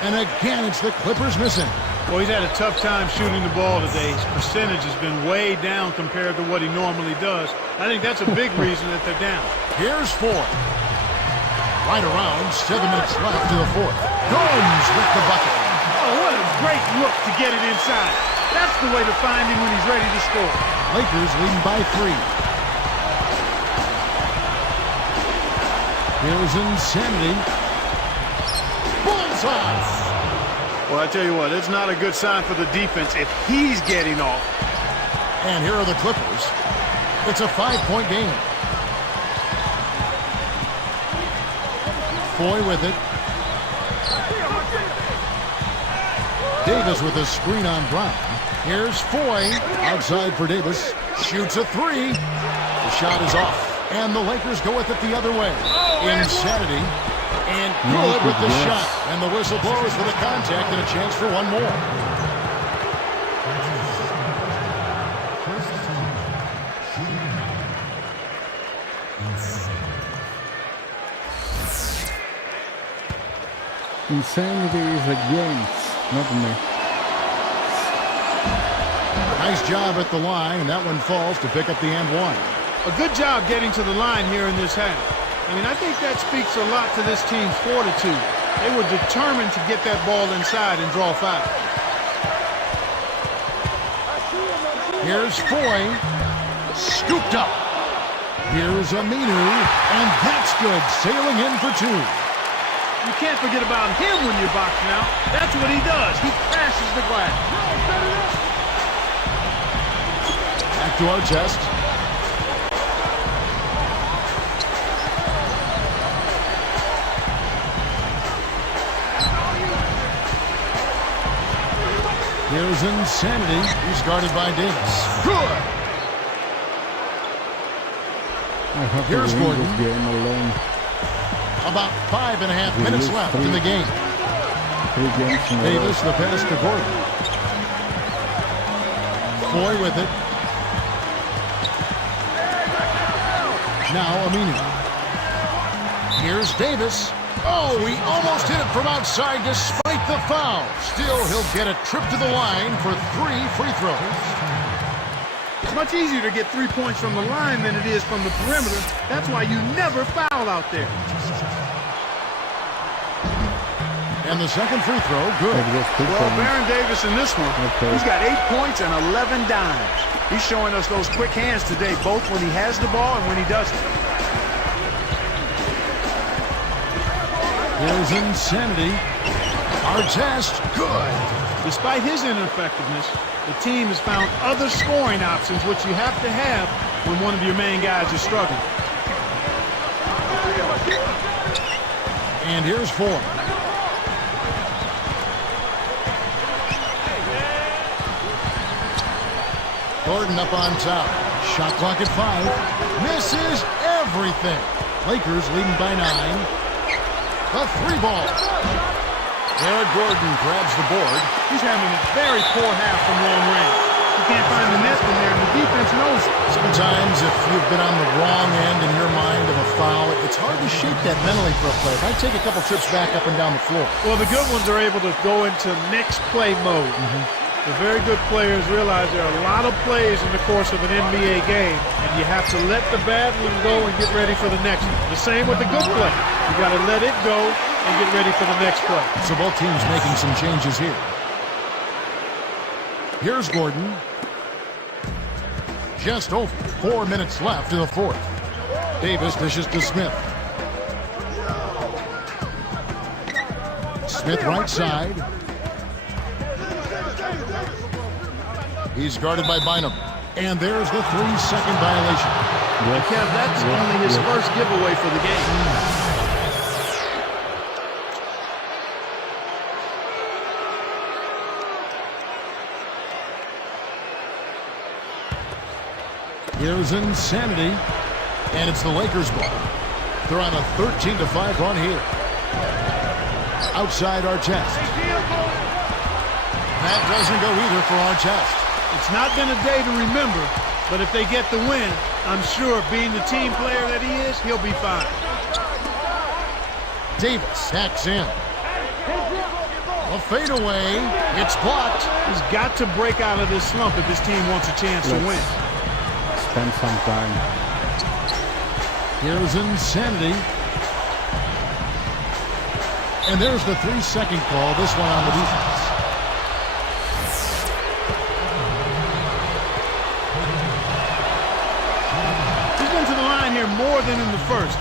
And again, it's the Clippers missing. Well, he's had a tough time shooting the ball today. His percentage has been way down compared to what he normally does. I think that's a big reason that they're down. Here's Ford. Right around, 7 minutes left to the fourth. Gomes with the bucket. Oh, what a great look to get it inside. That's the way to find him when he's ready to score. Lakers leading by 3. Here's Insanity. Bullseye. Well, I tell you what, it's not a good sign for the defense if he's getting off. And here are the Clippers. It's a 5-point game. Foy with it. Davis with a screen on Brown. Here's Foy. Outside for Davis. Shoots a three. The shot is off. And the Lakers go with it the other way. Insanity. And good with the shot. And the whistle blows for the contact and a chance for one more. Insanity is against, not me. Nice job at the line. That one falls to pick up the and one. A good job getting to the line here in this half. I mean, I think that speaks a lot to this team's fortitude. They were determined to get that ball inside and draw foul. Here's Foy. Scooped up. Here's Aminu. And that's good. Sailing in for two. You can't forget about him when you're boxing out. That's what he does. He crashes the glass. Back to Artest. Here's Insanity. He's guarded by Davis. Good. I have Here's to win Gordon. this game alone. About 5.5 minutes left in the game. 3 games in a row. Davis, the pass to Gordon. Foy with it. Now Aminu. Here's Davis. Oh, he almost hit it from outside despite the foul. Still, he'll get a trip to the line for 3 free throws. It's much easier to get 3 points from the line than it is from the perimeter. That's why you never foul out there. And the second free throw, good. Well, Baron Davis in this one, he's got 8 points and 11 dimes. He's showing us those quick hands today, both when he has the ball and when he doesn't. Here's Insanity. Artest, good. Despite his ineffectiveness, the team has found other scoring options, which you have to have when one of your main guys is struggling. And here's Four. Gordon up on top. Shot clock at 5. Misses everything. Lakers leading by 9. A 3-ball. Eric Gordon grabs the board. He's having a very poor half from long range. He can't find the net from there, and the defense knows it. Sometimes if you've been on the wrong end in your mind of a foul, it's hard to shape that mentally for a player. It might take a couple trips back up and down the floor. Well, the good ones are able to go into next play mode. The very good players realize there are a lot of plays in the course of an NBA game, and you have to let the bad one go and get ready for the next one. The same with the good play. You got to let it go and get ready for the next play. So both teams making some changes here. Here's Gordon. Just over 4 minutes left in the fourth. Davis dishes to Smith. Smith right side. He's guarded by Bynum. And there's the 3-second violation. Kev, that's only his first giveaway for the game. Here's Insanity. And it's the Lakers ball. They're on a 13-5 run here. Outside Artest. That doesn't go either for Artest. It's not been a day to remember, but if they get the win, I'm sure being the team player that he is, he'll be fine. Davis hacks in. A fadeaway. It's blocked. He's got to break out of this slump if his team wants a chance to win. Spend some time. Here's Insanity. And there's the 3-second call. This one on the defense. More than in the first.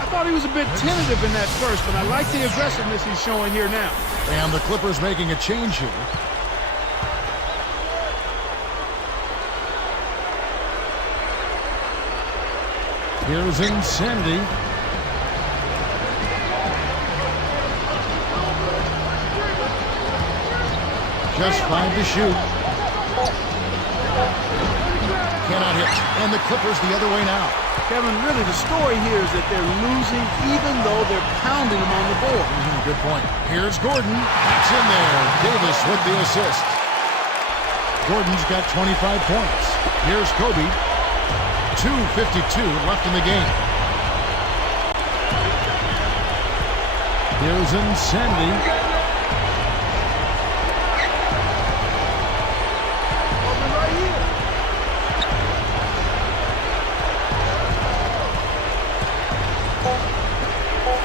I thought he was a bit tentative in that first, but I like the aggressiveness he's showing here now. And the Clippers making a change here. Here's Insanity. Just 5 to shoot. Cannot hit. And the Clippers the other way now. Kevin, really the story here is that they're losing even though they're pounding them on the board. Good point. Here's Gordon. That's in there. Davis with the assist. Gordon's got 25 points. Here's Kobe. 2:52 left in the game. Here's Insanity.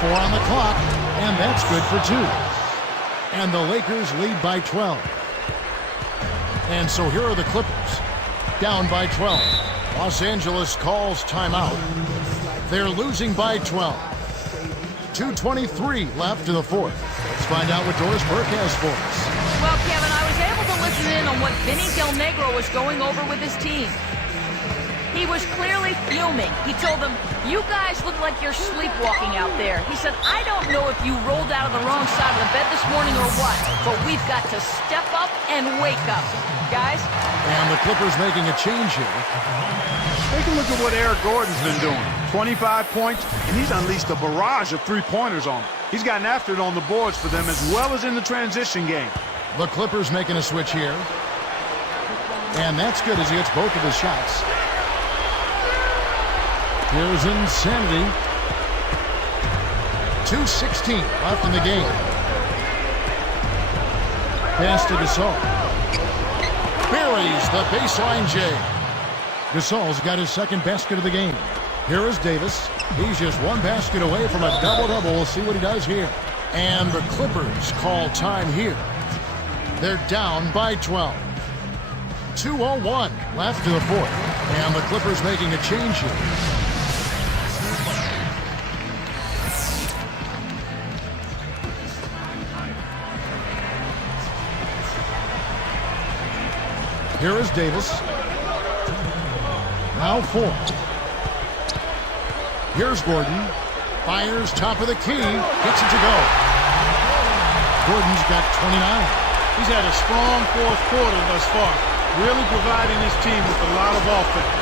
4 on the clock, and that's good for 2. And the Lakers lead by 12. And so here are the Clippers, down by 12. Los Angeles calls timeout. They're losing by 12. 2:23 left to the fourth. Let's find out what Doris Burke has for us. Well, Kevin, I was able to listen in on what Vinny Del Negro was going over with his team. He was clearly fuming. He told them, "You guys look like you're sleepwalking out there." He said, "I don't know if you rolled out of the wrong side of the bed this morning or what, but we've got to step up and wake up, guys." And the Clippers making a change here. Take a look at what Eric Gordon's been doing. 25 points, and he's unleashed a barrage of three-pointers on them. He's gotten after it on the boards for them as well as in the transition game. The Clippers making a switch here. And that's good as he hits both of his shots. Here's Insanity. 2:16 left in the game. Pass to Gasol. Buries the baseline J. Gasol's got his second basket of the game. Here is Davis. He's just one basket away from a double-double. We'll see what he does here. And the Clippers call time here. They're down by 12. 2:01 left to the fourth. And the Clippers making a change here. Here is Davis. Now 4. Here's Gordon. Fires top of the key. Gets it to go. Gordon's got 29. He's had a strong fourth quarter thus far, really providing his team with a lot of offense.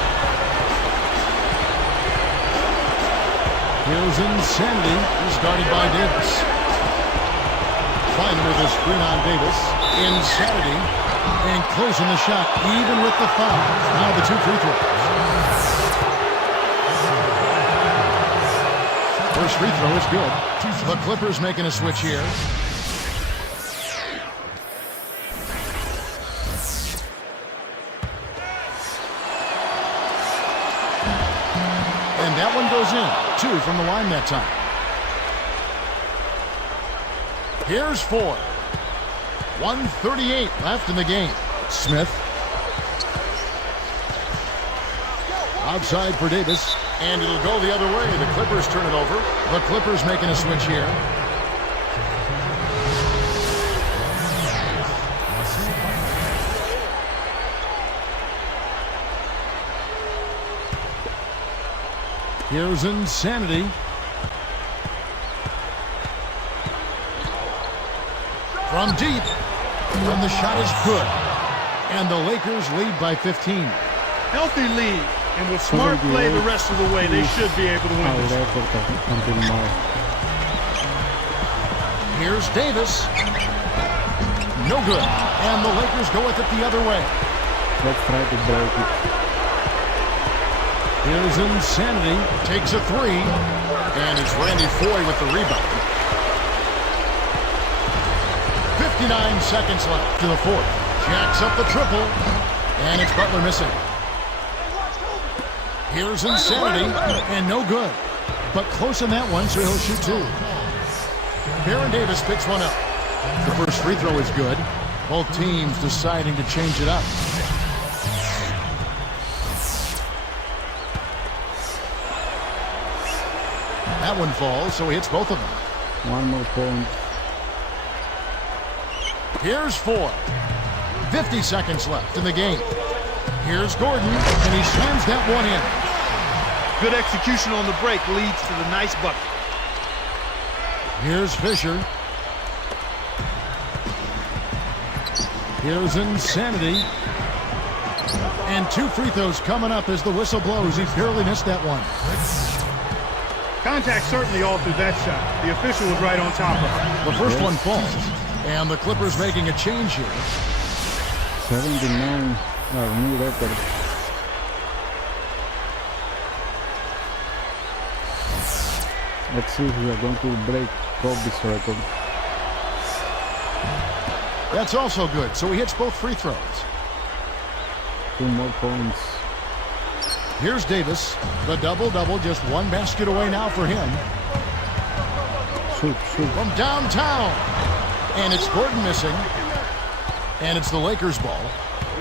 Here's Insanity. He's guarded by Davis. Fine with a screen on Davis. Insanity. And closing the shot, even with the foul. Now the 2 free throws. First free throw is good. The Clippers making a switch here. And that one goes in. 2 from the line that time. Here's 4. 1:38 left in the game. Smith. Outside for Davis. And it'll go the other way. The Clippers turn it over. The Clippers making a switch here. Here's Insanity. From deep. And the shot is good. And the Lakers lead by 15. Healthy lead, and with smart play the rest of the way, they should be able to win this. Here's Davis. No good. And the Lakers go with it the other way. Let's try to break it. Here's Insanity. Takes a 3. And it's Randy Foye with the rebound. 59 seconds left to the fourth. Jacks up the triple. And it's Butler missing. Here's Insanity. And no good. But close in that one, so he'll shoot 2. Baron Davis picks one up. The first free throw is good. Both teams deciding to change it up. That one falls, so he hits both of them. One more point. Here's 4. 50 seconds left in the game. Here's Gordon, and he slams that one in. Good execution on the break leads to the nice bucket. Here's Fisher. Here's Insanity. And 2 free throws coming up as the whistle blows. He barely missed that one. Contact certainly altered that shot. The official was right on top of it. The first one falls. And the Clippers making a change here. 79, our new record. Let's see if we are going to break Kobe's record. That's also good. So he hits both free throws. 2 more points. Here's Davis. The double-double, just 1 basket away now for him. Shoot. From downtown. And it's Gordon missing. And it's the Lakers' ball.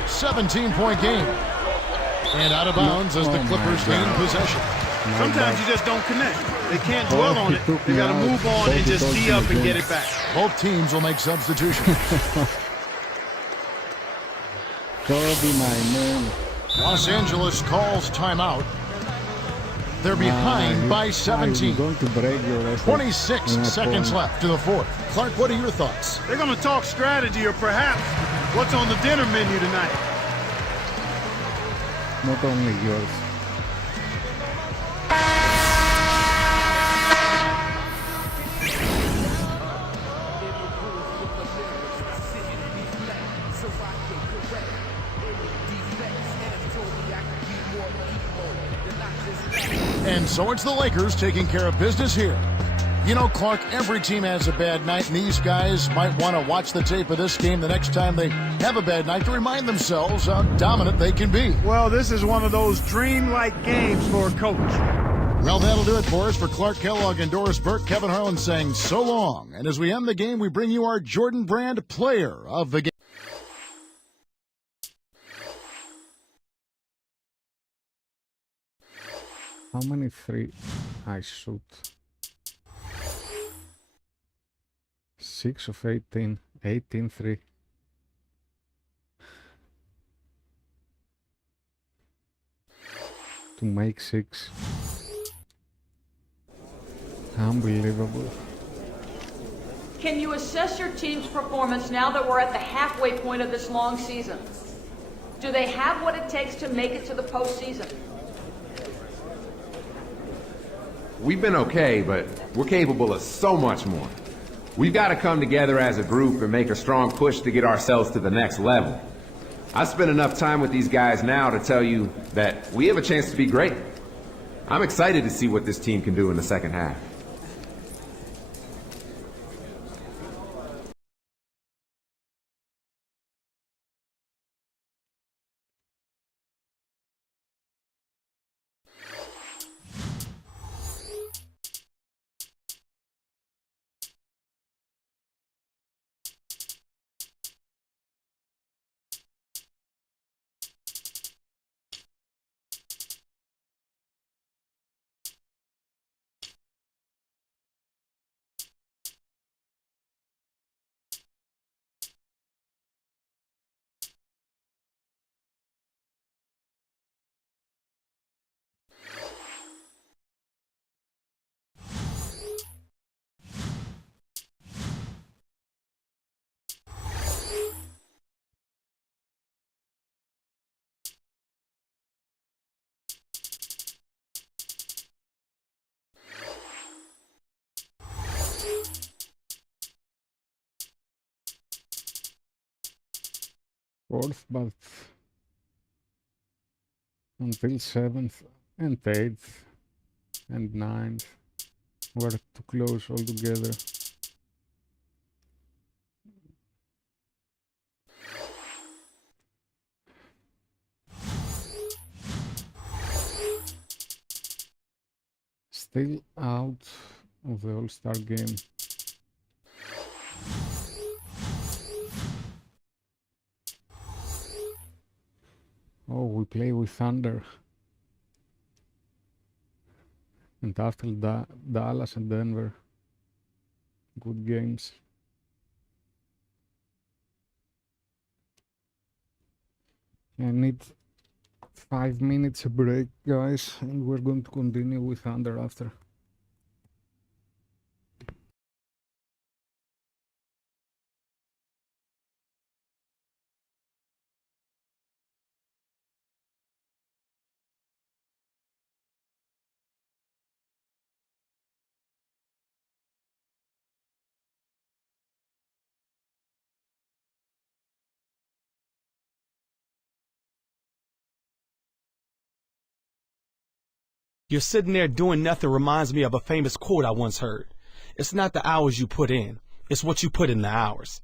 17-point game. And out of bounds as the Clippers gain possession. Sometimes you just don't connect. They can't dwell on it. They got to move on and just tee up and get it back. Both teams will make substitutions. Kobe, my man. Los Angeles calls timeout. They're behind by 17. Going to break your record. 26 seconds left to the fourth. Clark, what are your thoughts? They're going to talk strategy or perhaps what's on the dinner menu tonight. Not only yours. And so it's the Lakers taking care of business here. You know, Clark, every team has a bad night, and these guys might want to watch the tape of this game the next time they have a bad night to remind themselves how dominant they can be. Well, this is one of those dreamlike games for a coach. Well, that'll do it for us. For Clark Kellogg and Doris Burke, Kevin Harlan saying so long. And as we end the game, we bring you our Jordan Brand player of the game. How many 3 I shoot? 6 of 18. 18 3. To make 6. Unbelievable. Can you assess your team's performance now that we're at the halfway point of this long season? Do they have what it takes to make it to the postseason? We've been okay, but we're capable of so much more. We've got to come together as a group and make a strong push to get ourselves to the next level. I've spent enough time with these guys now to tell you that we have a chance to be great. I'm excited to see what this team can do in the second half. Fourth, but until 7th and 8th and 9th were too close altogether. Still out of the All-Star game. Oh, we play with Thunder. And after Dallas and Denver. Good games. I need 5 minutes break, guys, and we're going to continue with Thunder after. You're sitting there doing nothing reminds me of a famous quote I once heard. It's not the hours you put in, it's what you put in the hours.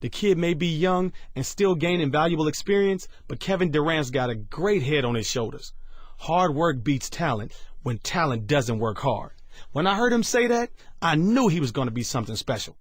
The kid may be young and still gaining valuable experience, but Kevin Durant's got a great head on his shoulders. Hard work beats talent when talent doesn't work hard. When I heard him say that, I knew he was going to be something special.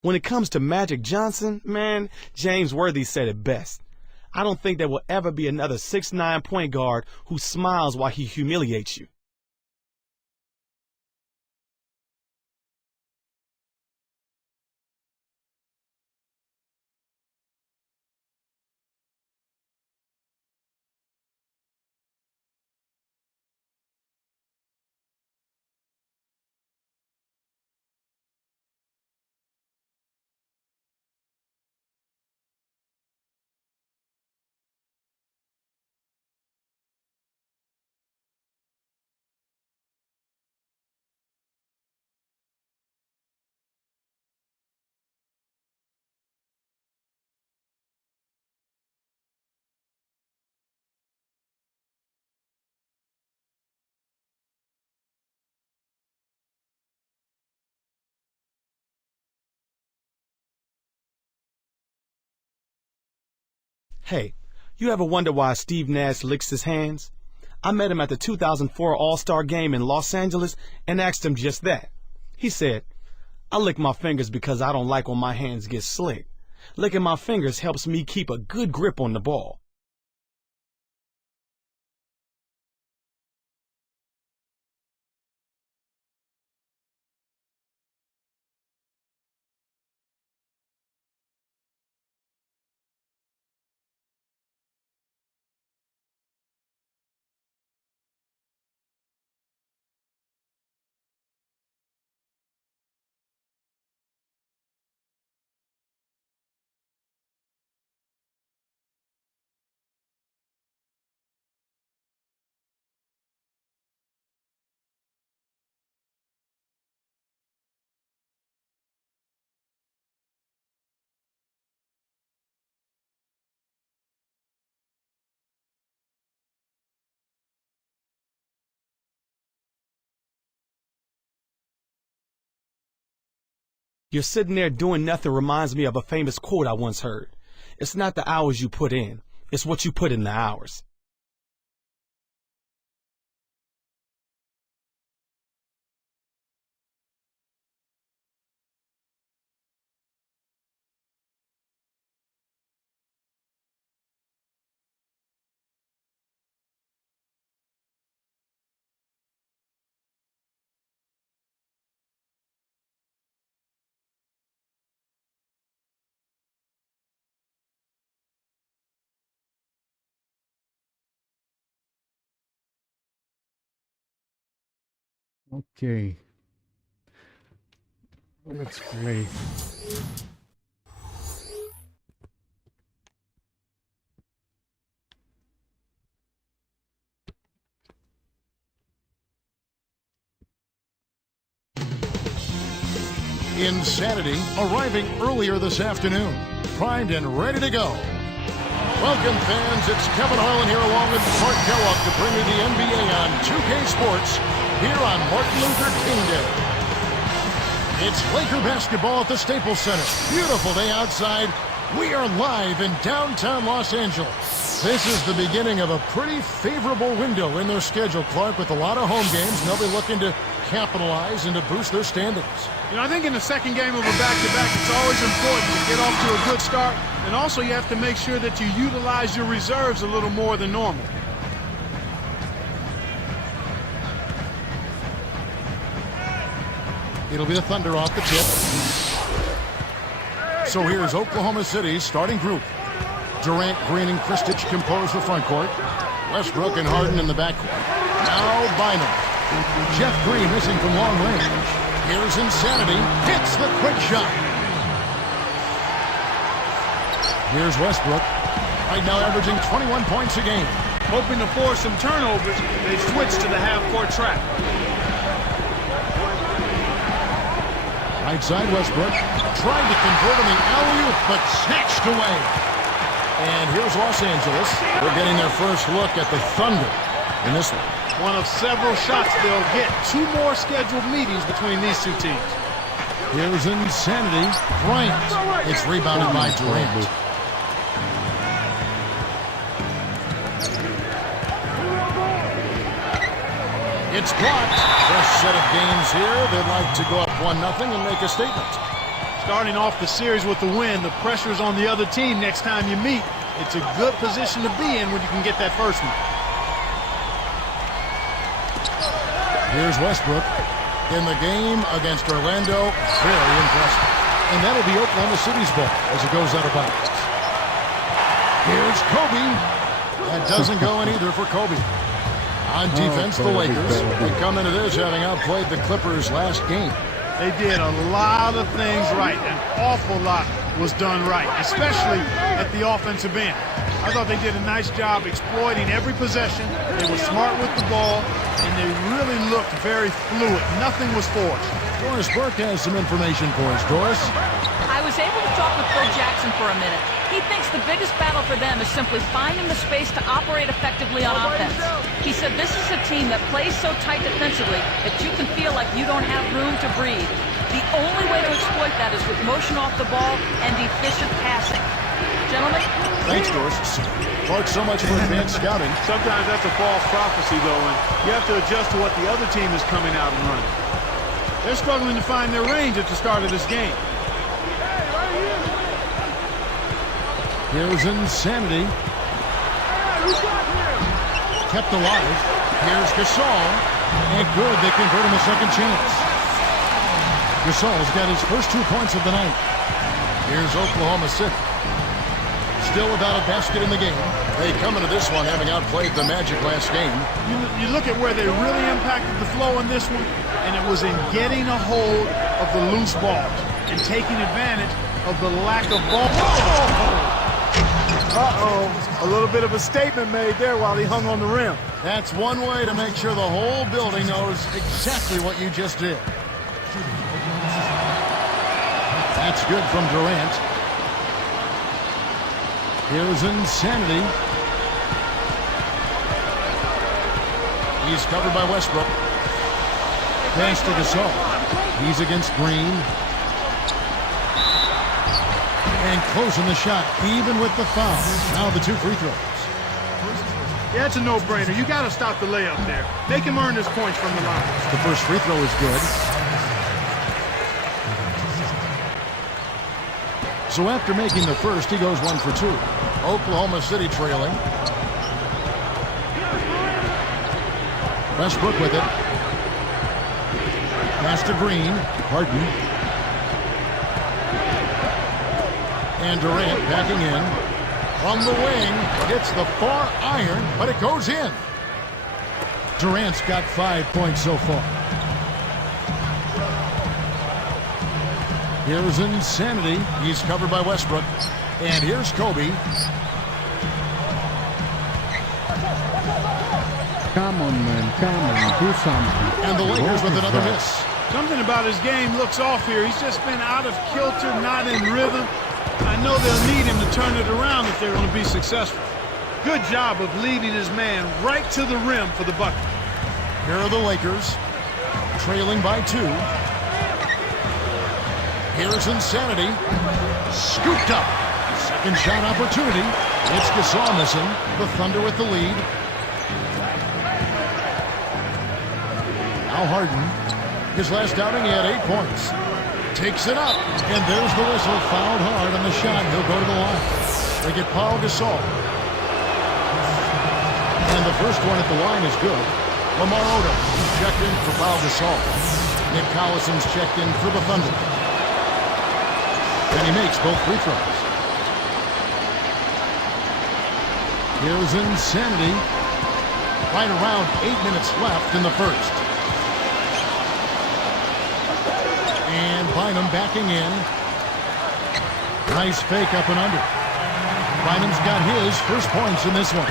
When it comes to Magic Johnson, man, James Worthy said it best. I don't think there will ever be another 6'9" point guard who smiles while he humiliates you. Hey, you ever wonder why Steve Nash licks his hands? I met him at the 2004 All-Star Game in Los Angeles and asked him just that. He said, I lick my fingers because I don't like when my hands get slick. Licking my fingers helps me keep a good grip on the ball. You're sitting there doing nothing reminds me of a famous quote I once heard. It's not the hours you put in, it's what you put in the hours. Okay. Let's play. Insanity arriving earlier this afternoon, primed and ready to go. Welcome, fans. It's Kevin Harlan here along with Mark Kellogg to bring you the NBA on 2K Sports here on Martin Luther King Day. It's Laker basketball at the Staples Center. Beautiful day outside. We are live in downtown Los Angeles. This is the beginning of a pretty favorable window in their schedule, Clark, with a lot of home games. They'll be looking to capitalize and to boost their standings. You know, I think in the second game of a back-to-back, it's always important to get off to a good start. And also, you have to make sure that you utilize your reserves a little more than normal. It'll be the Thunder off the tip. So here's Oklahoma City's starting group. Durant, Green, and Kristich compose the front court. Westbrook and Harden in the backcourt. Now Bynum. Jeff Green missing from long range. Here's Insanity. Hits the quick shot. Here's Westbrook. Right now averaging 21 points a game. Hoping to force some turnovers, they switch to the half-court trap. Right side, Westbrook trying to convert on the alley-oop, but snatched away. And here's Los Angeles. They're getting their first look at the Thunder in this one. One of several shots they'll get. 2 more scheduled meetings between these two teams. Here's Insanity. Bryant. It's rebounded by Durant. It's blocked. First set of games here. They'd like to go up 1-0 and make a statement. Starting off the series with the win, the pressure's on the other team next time you meet. It's a good position to be in when you can get that first one. Here's Westbrook in the game against Orlando. Very impressive. And that'll be Oklahoma City's ball as it goes out of bounds. Here's Kobe. That doesn't go in either for Kobe. On defense, the Lakers, they come into this having outplayed the Clippers last game. They did a lot of things right. An awful lot was done right, especially at the offensive end. I thought they did a nice job exploiting every possession. They were smart with the ball, and they really looked very fluid. Nothing was forced. Doris Burke has some information for us. Doris? I was able to talk with Phil Jackson for a minute. He thinks the biggest battle for them is simply finding the space to operate effectively on offense. He said this is a team that plays so tight defensively that you can feel like you don't have room to breathe. The only way to exploit that is with motion off the ball and efficient passing. Gentlemen? Thanks, Doris. Clark, so much for advanced scouting. Sometimes that's a false prophecy, though, and you have to adjust to what the other team is coming out and running. They're struggling to find their range at the start of this game. Here's Insanity. Kept alive. Here's Gasol. And good, they convert him a second chance. Gasol's got his first 2 points of the night. Here's Oklahoma City. Still without a basket in the game. They come into this one having outplayed the Magic last game. You look at where they really impacted the flow in this one, and it was in getting a hold of the loose balls and taking advantage of the lack of ball. Uh-oh, a little bit of a statement made there while he hung on the rim. That's one way to make sure the whole building knows exactly what you just did. That's good from Durant. Here's Insanity. He's covered by Westbrook. Pass to Gasol. He's against Green. And closing the shot, even with the foul. Now the 2 free throws. Yeah, it's a no-brainer. You got to stop the layup there. Make him earn his points from the line. The first free throw is good. So after making the first, he goes 1 for 2. Oklahoma City trailing. Westbrook with it. Pass to Green. Harden. And Durant backing in. From the wing. Hits the far iron, but it goes in. Durant's got 5 points so far. Here's Insanity. He's covered by Westbrook. And here's Kobe. Come on, man. Come on. Do something. And the Lakers with another that? miss. Something about his game looks off here. He's just been out of kilter, not in rhythm. I know they'll need him to turn it around if they're going to be successful. Good job of leading his man right to the rim for the bucket. Here are the Lakers, trailing by 2. Here's Insanity. Scooped up. Second shot opportunity. It's Gasol missing. The Thunder with the lead. Now Harden. His last outing, he had 8 points. Takes it up. And there's the whistle. Fouled hard on the shot. He'll go to the line. They get Paul Gasol. And the first one at the line is good. Lamar Odom, he's checked in for Paul Gasol. Nick Collison's checked in for the Thunder. And he makes both free throws. Here's Insanity. Right around 8 minutes left in the first. And Bynum backing in. Nice fake up and under. Bynum's got his first points in this one.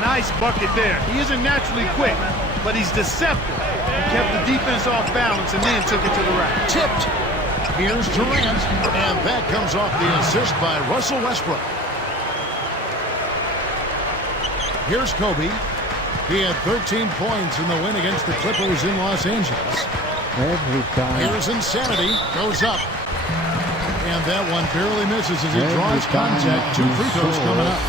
Nice bucket there. He isn't naturally quick, but he's deceptive. He kept the defense off balance and then took it to the rack. Tipped. Here's Durant, and that comes off the assist by Russell Westbrook. Here's Kobe. He had 13 points in the win against the Clippers in Los Angeles. Every time. Here's Insanity. Goes up. And that one barely misses as he draws contact. 2 free throws coming up.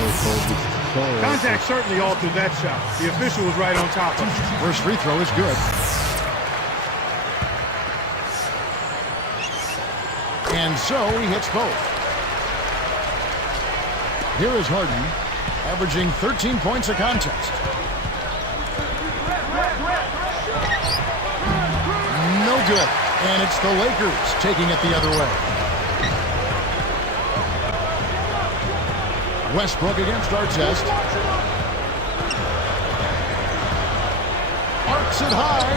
Contact certainly altered that shot. The official was right on top of it. First free throw is good. And so he hits both. Here is Harden, averaging 13 points a contest. No good. And it's the Lakers taking it the other way. Westbrook against Artest. Arcs it high.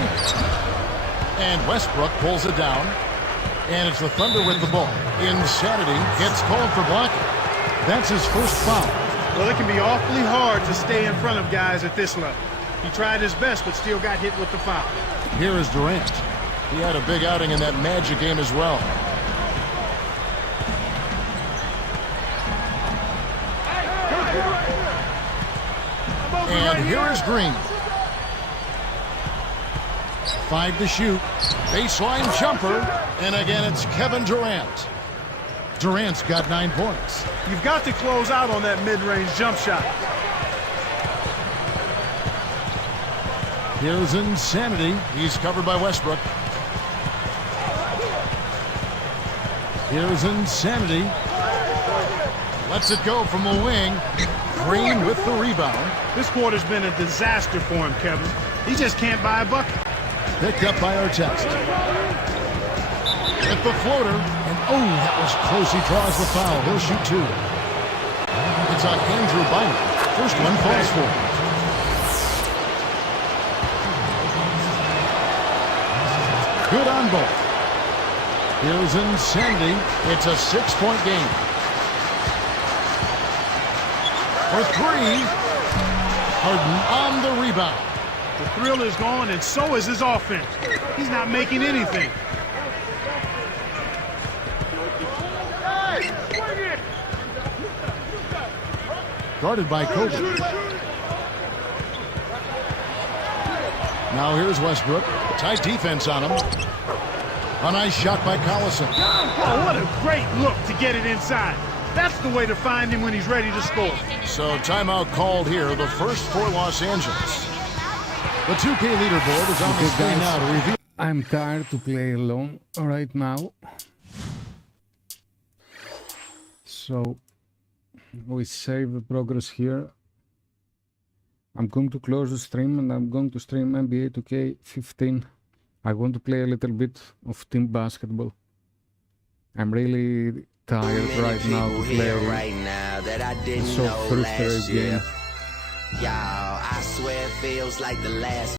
And Westbrook pulls it down. And it's the Thunder with the ball. Insanity gets called for blocking. That's his first foul. Well, it can be awfully hard to stay in front of guys at this level. He tried his best, but still got hit with the foul. Here is Durant. He had a big outing in that Magic game as well. And here is Green. 5 to shoot. Baseline jumper. And again, it's Kevin Durant. Durant's got 9 points. You've got to close out on that mid-range jump shot. Here's Insanity. He's covered by Westbrook. Here's Insanity. Lets it go from the wing. Green with the rebound. This quarter's been a disaster for him, Kevin. He just can't buy a bucket. Picked up by Artest. With the floater. And oh, that was close. He draws the foul. He'll shoot 2. It's on Andrew Bynum. First one falls for him. Good on both. Here's Insanity. It's a 6-point game. For 3. Harden on the rebound. The thrill is gone, and so is his offense. He's not making anything. Guarded by Kobe. Now here's Westbrook. Tight defense on him. A nice shot by Collison. Oh, what a great look to get it inside. That's the way to find him when he's ready to score. So timeout called here, the first for Los Angeles. The 2K leaderboard is on the screen now to review. I'm tired to play alone right now. So we save the progress here. I'm going to close the stream and I'm going to stream NBA 2K15. I want to play a little bit of team basketball. I'm really tired right now to play a so frustrated game. Y'all, I swear it feels like the last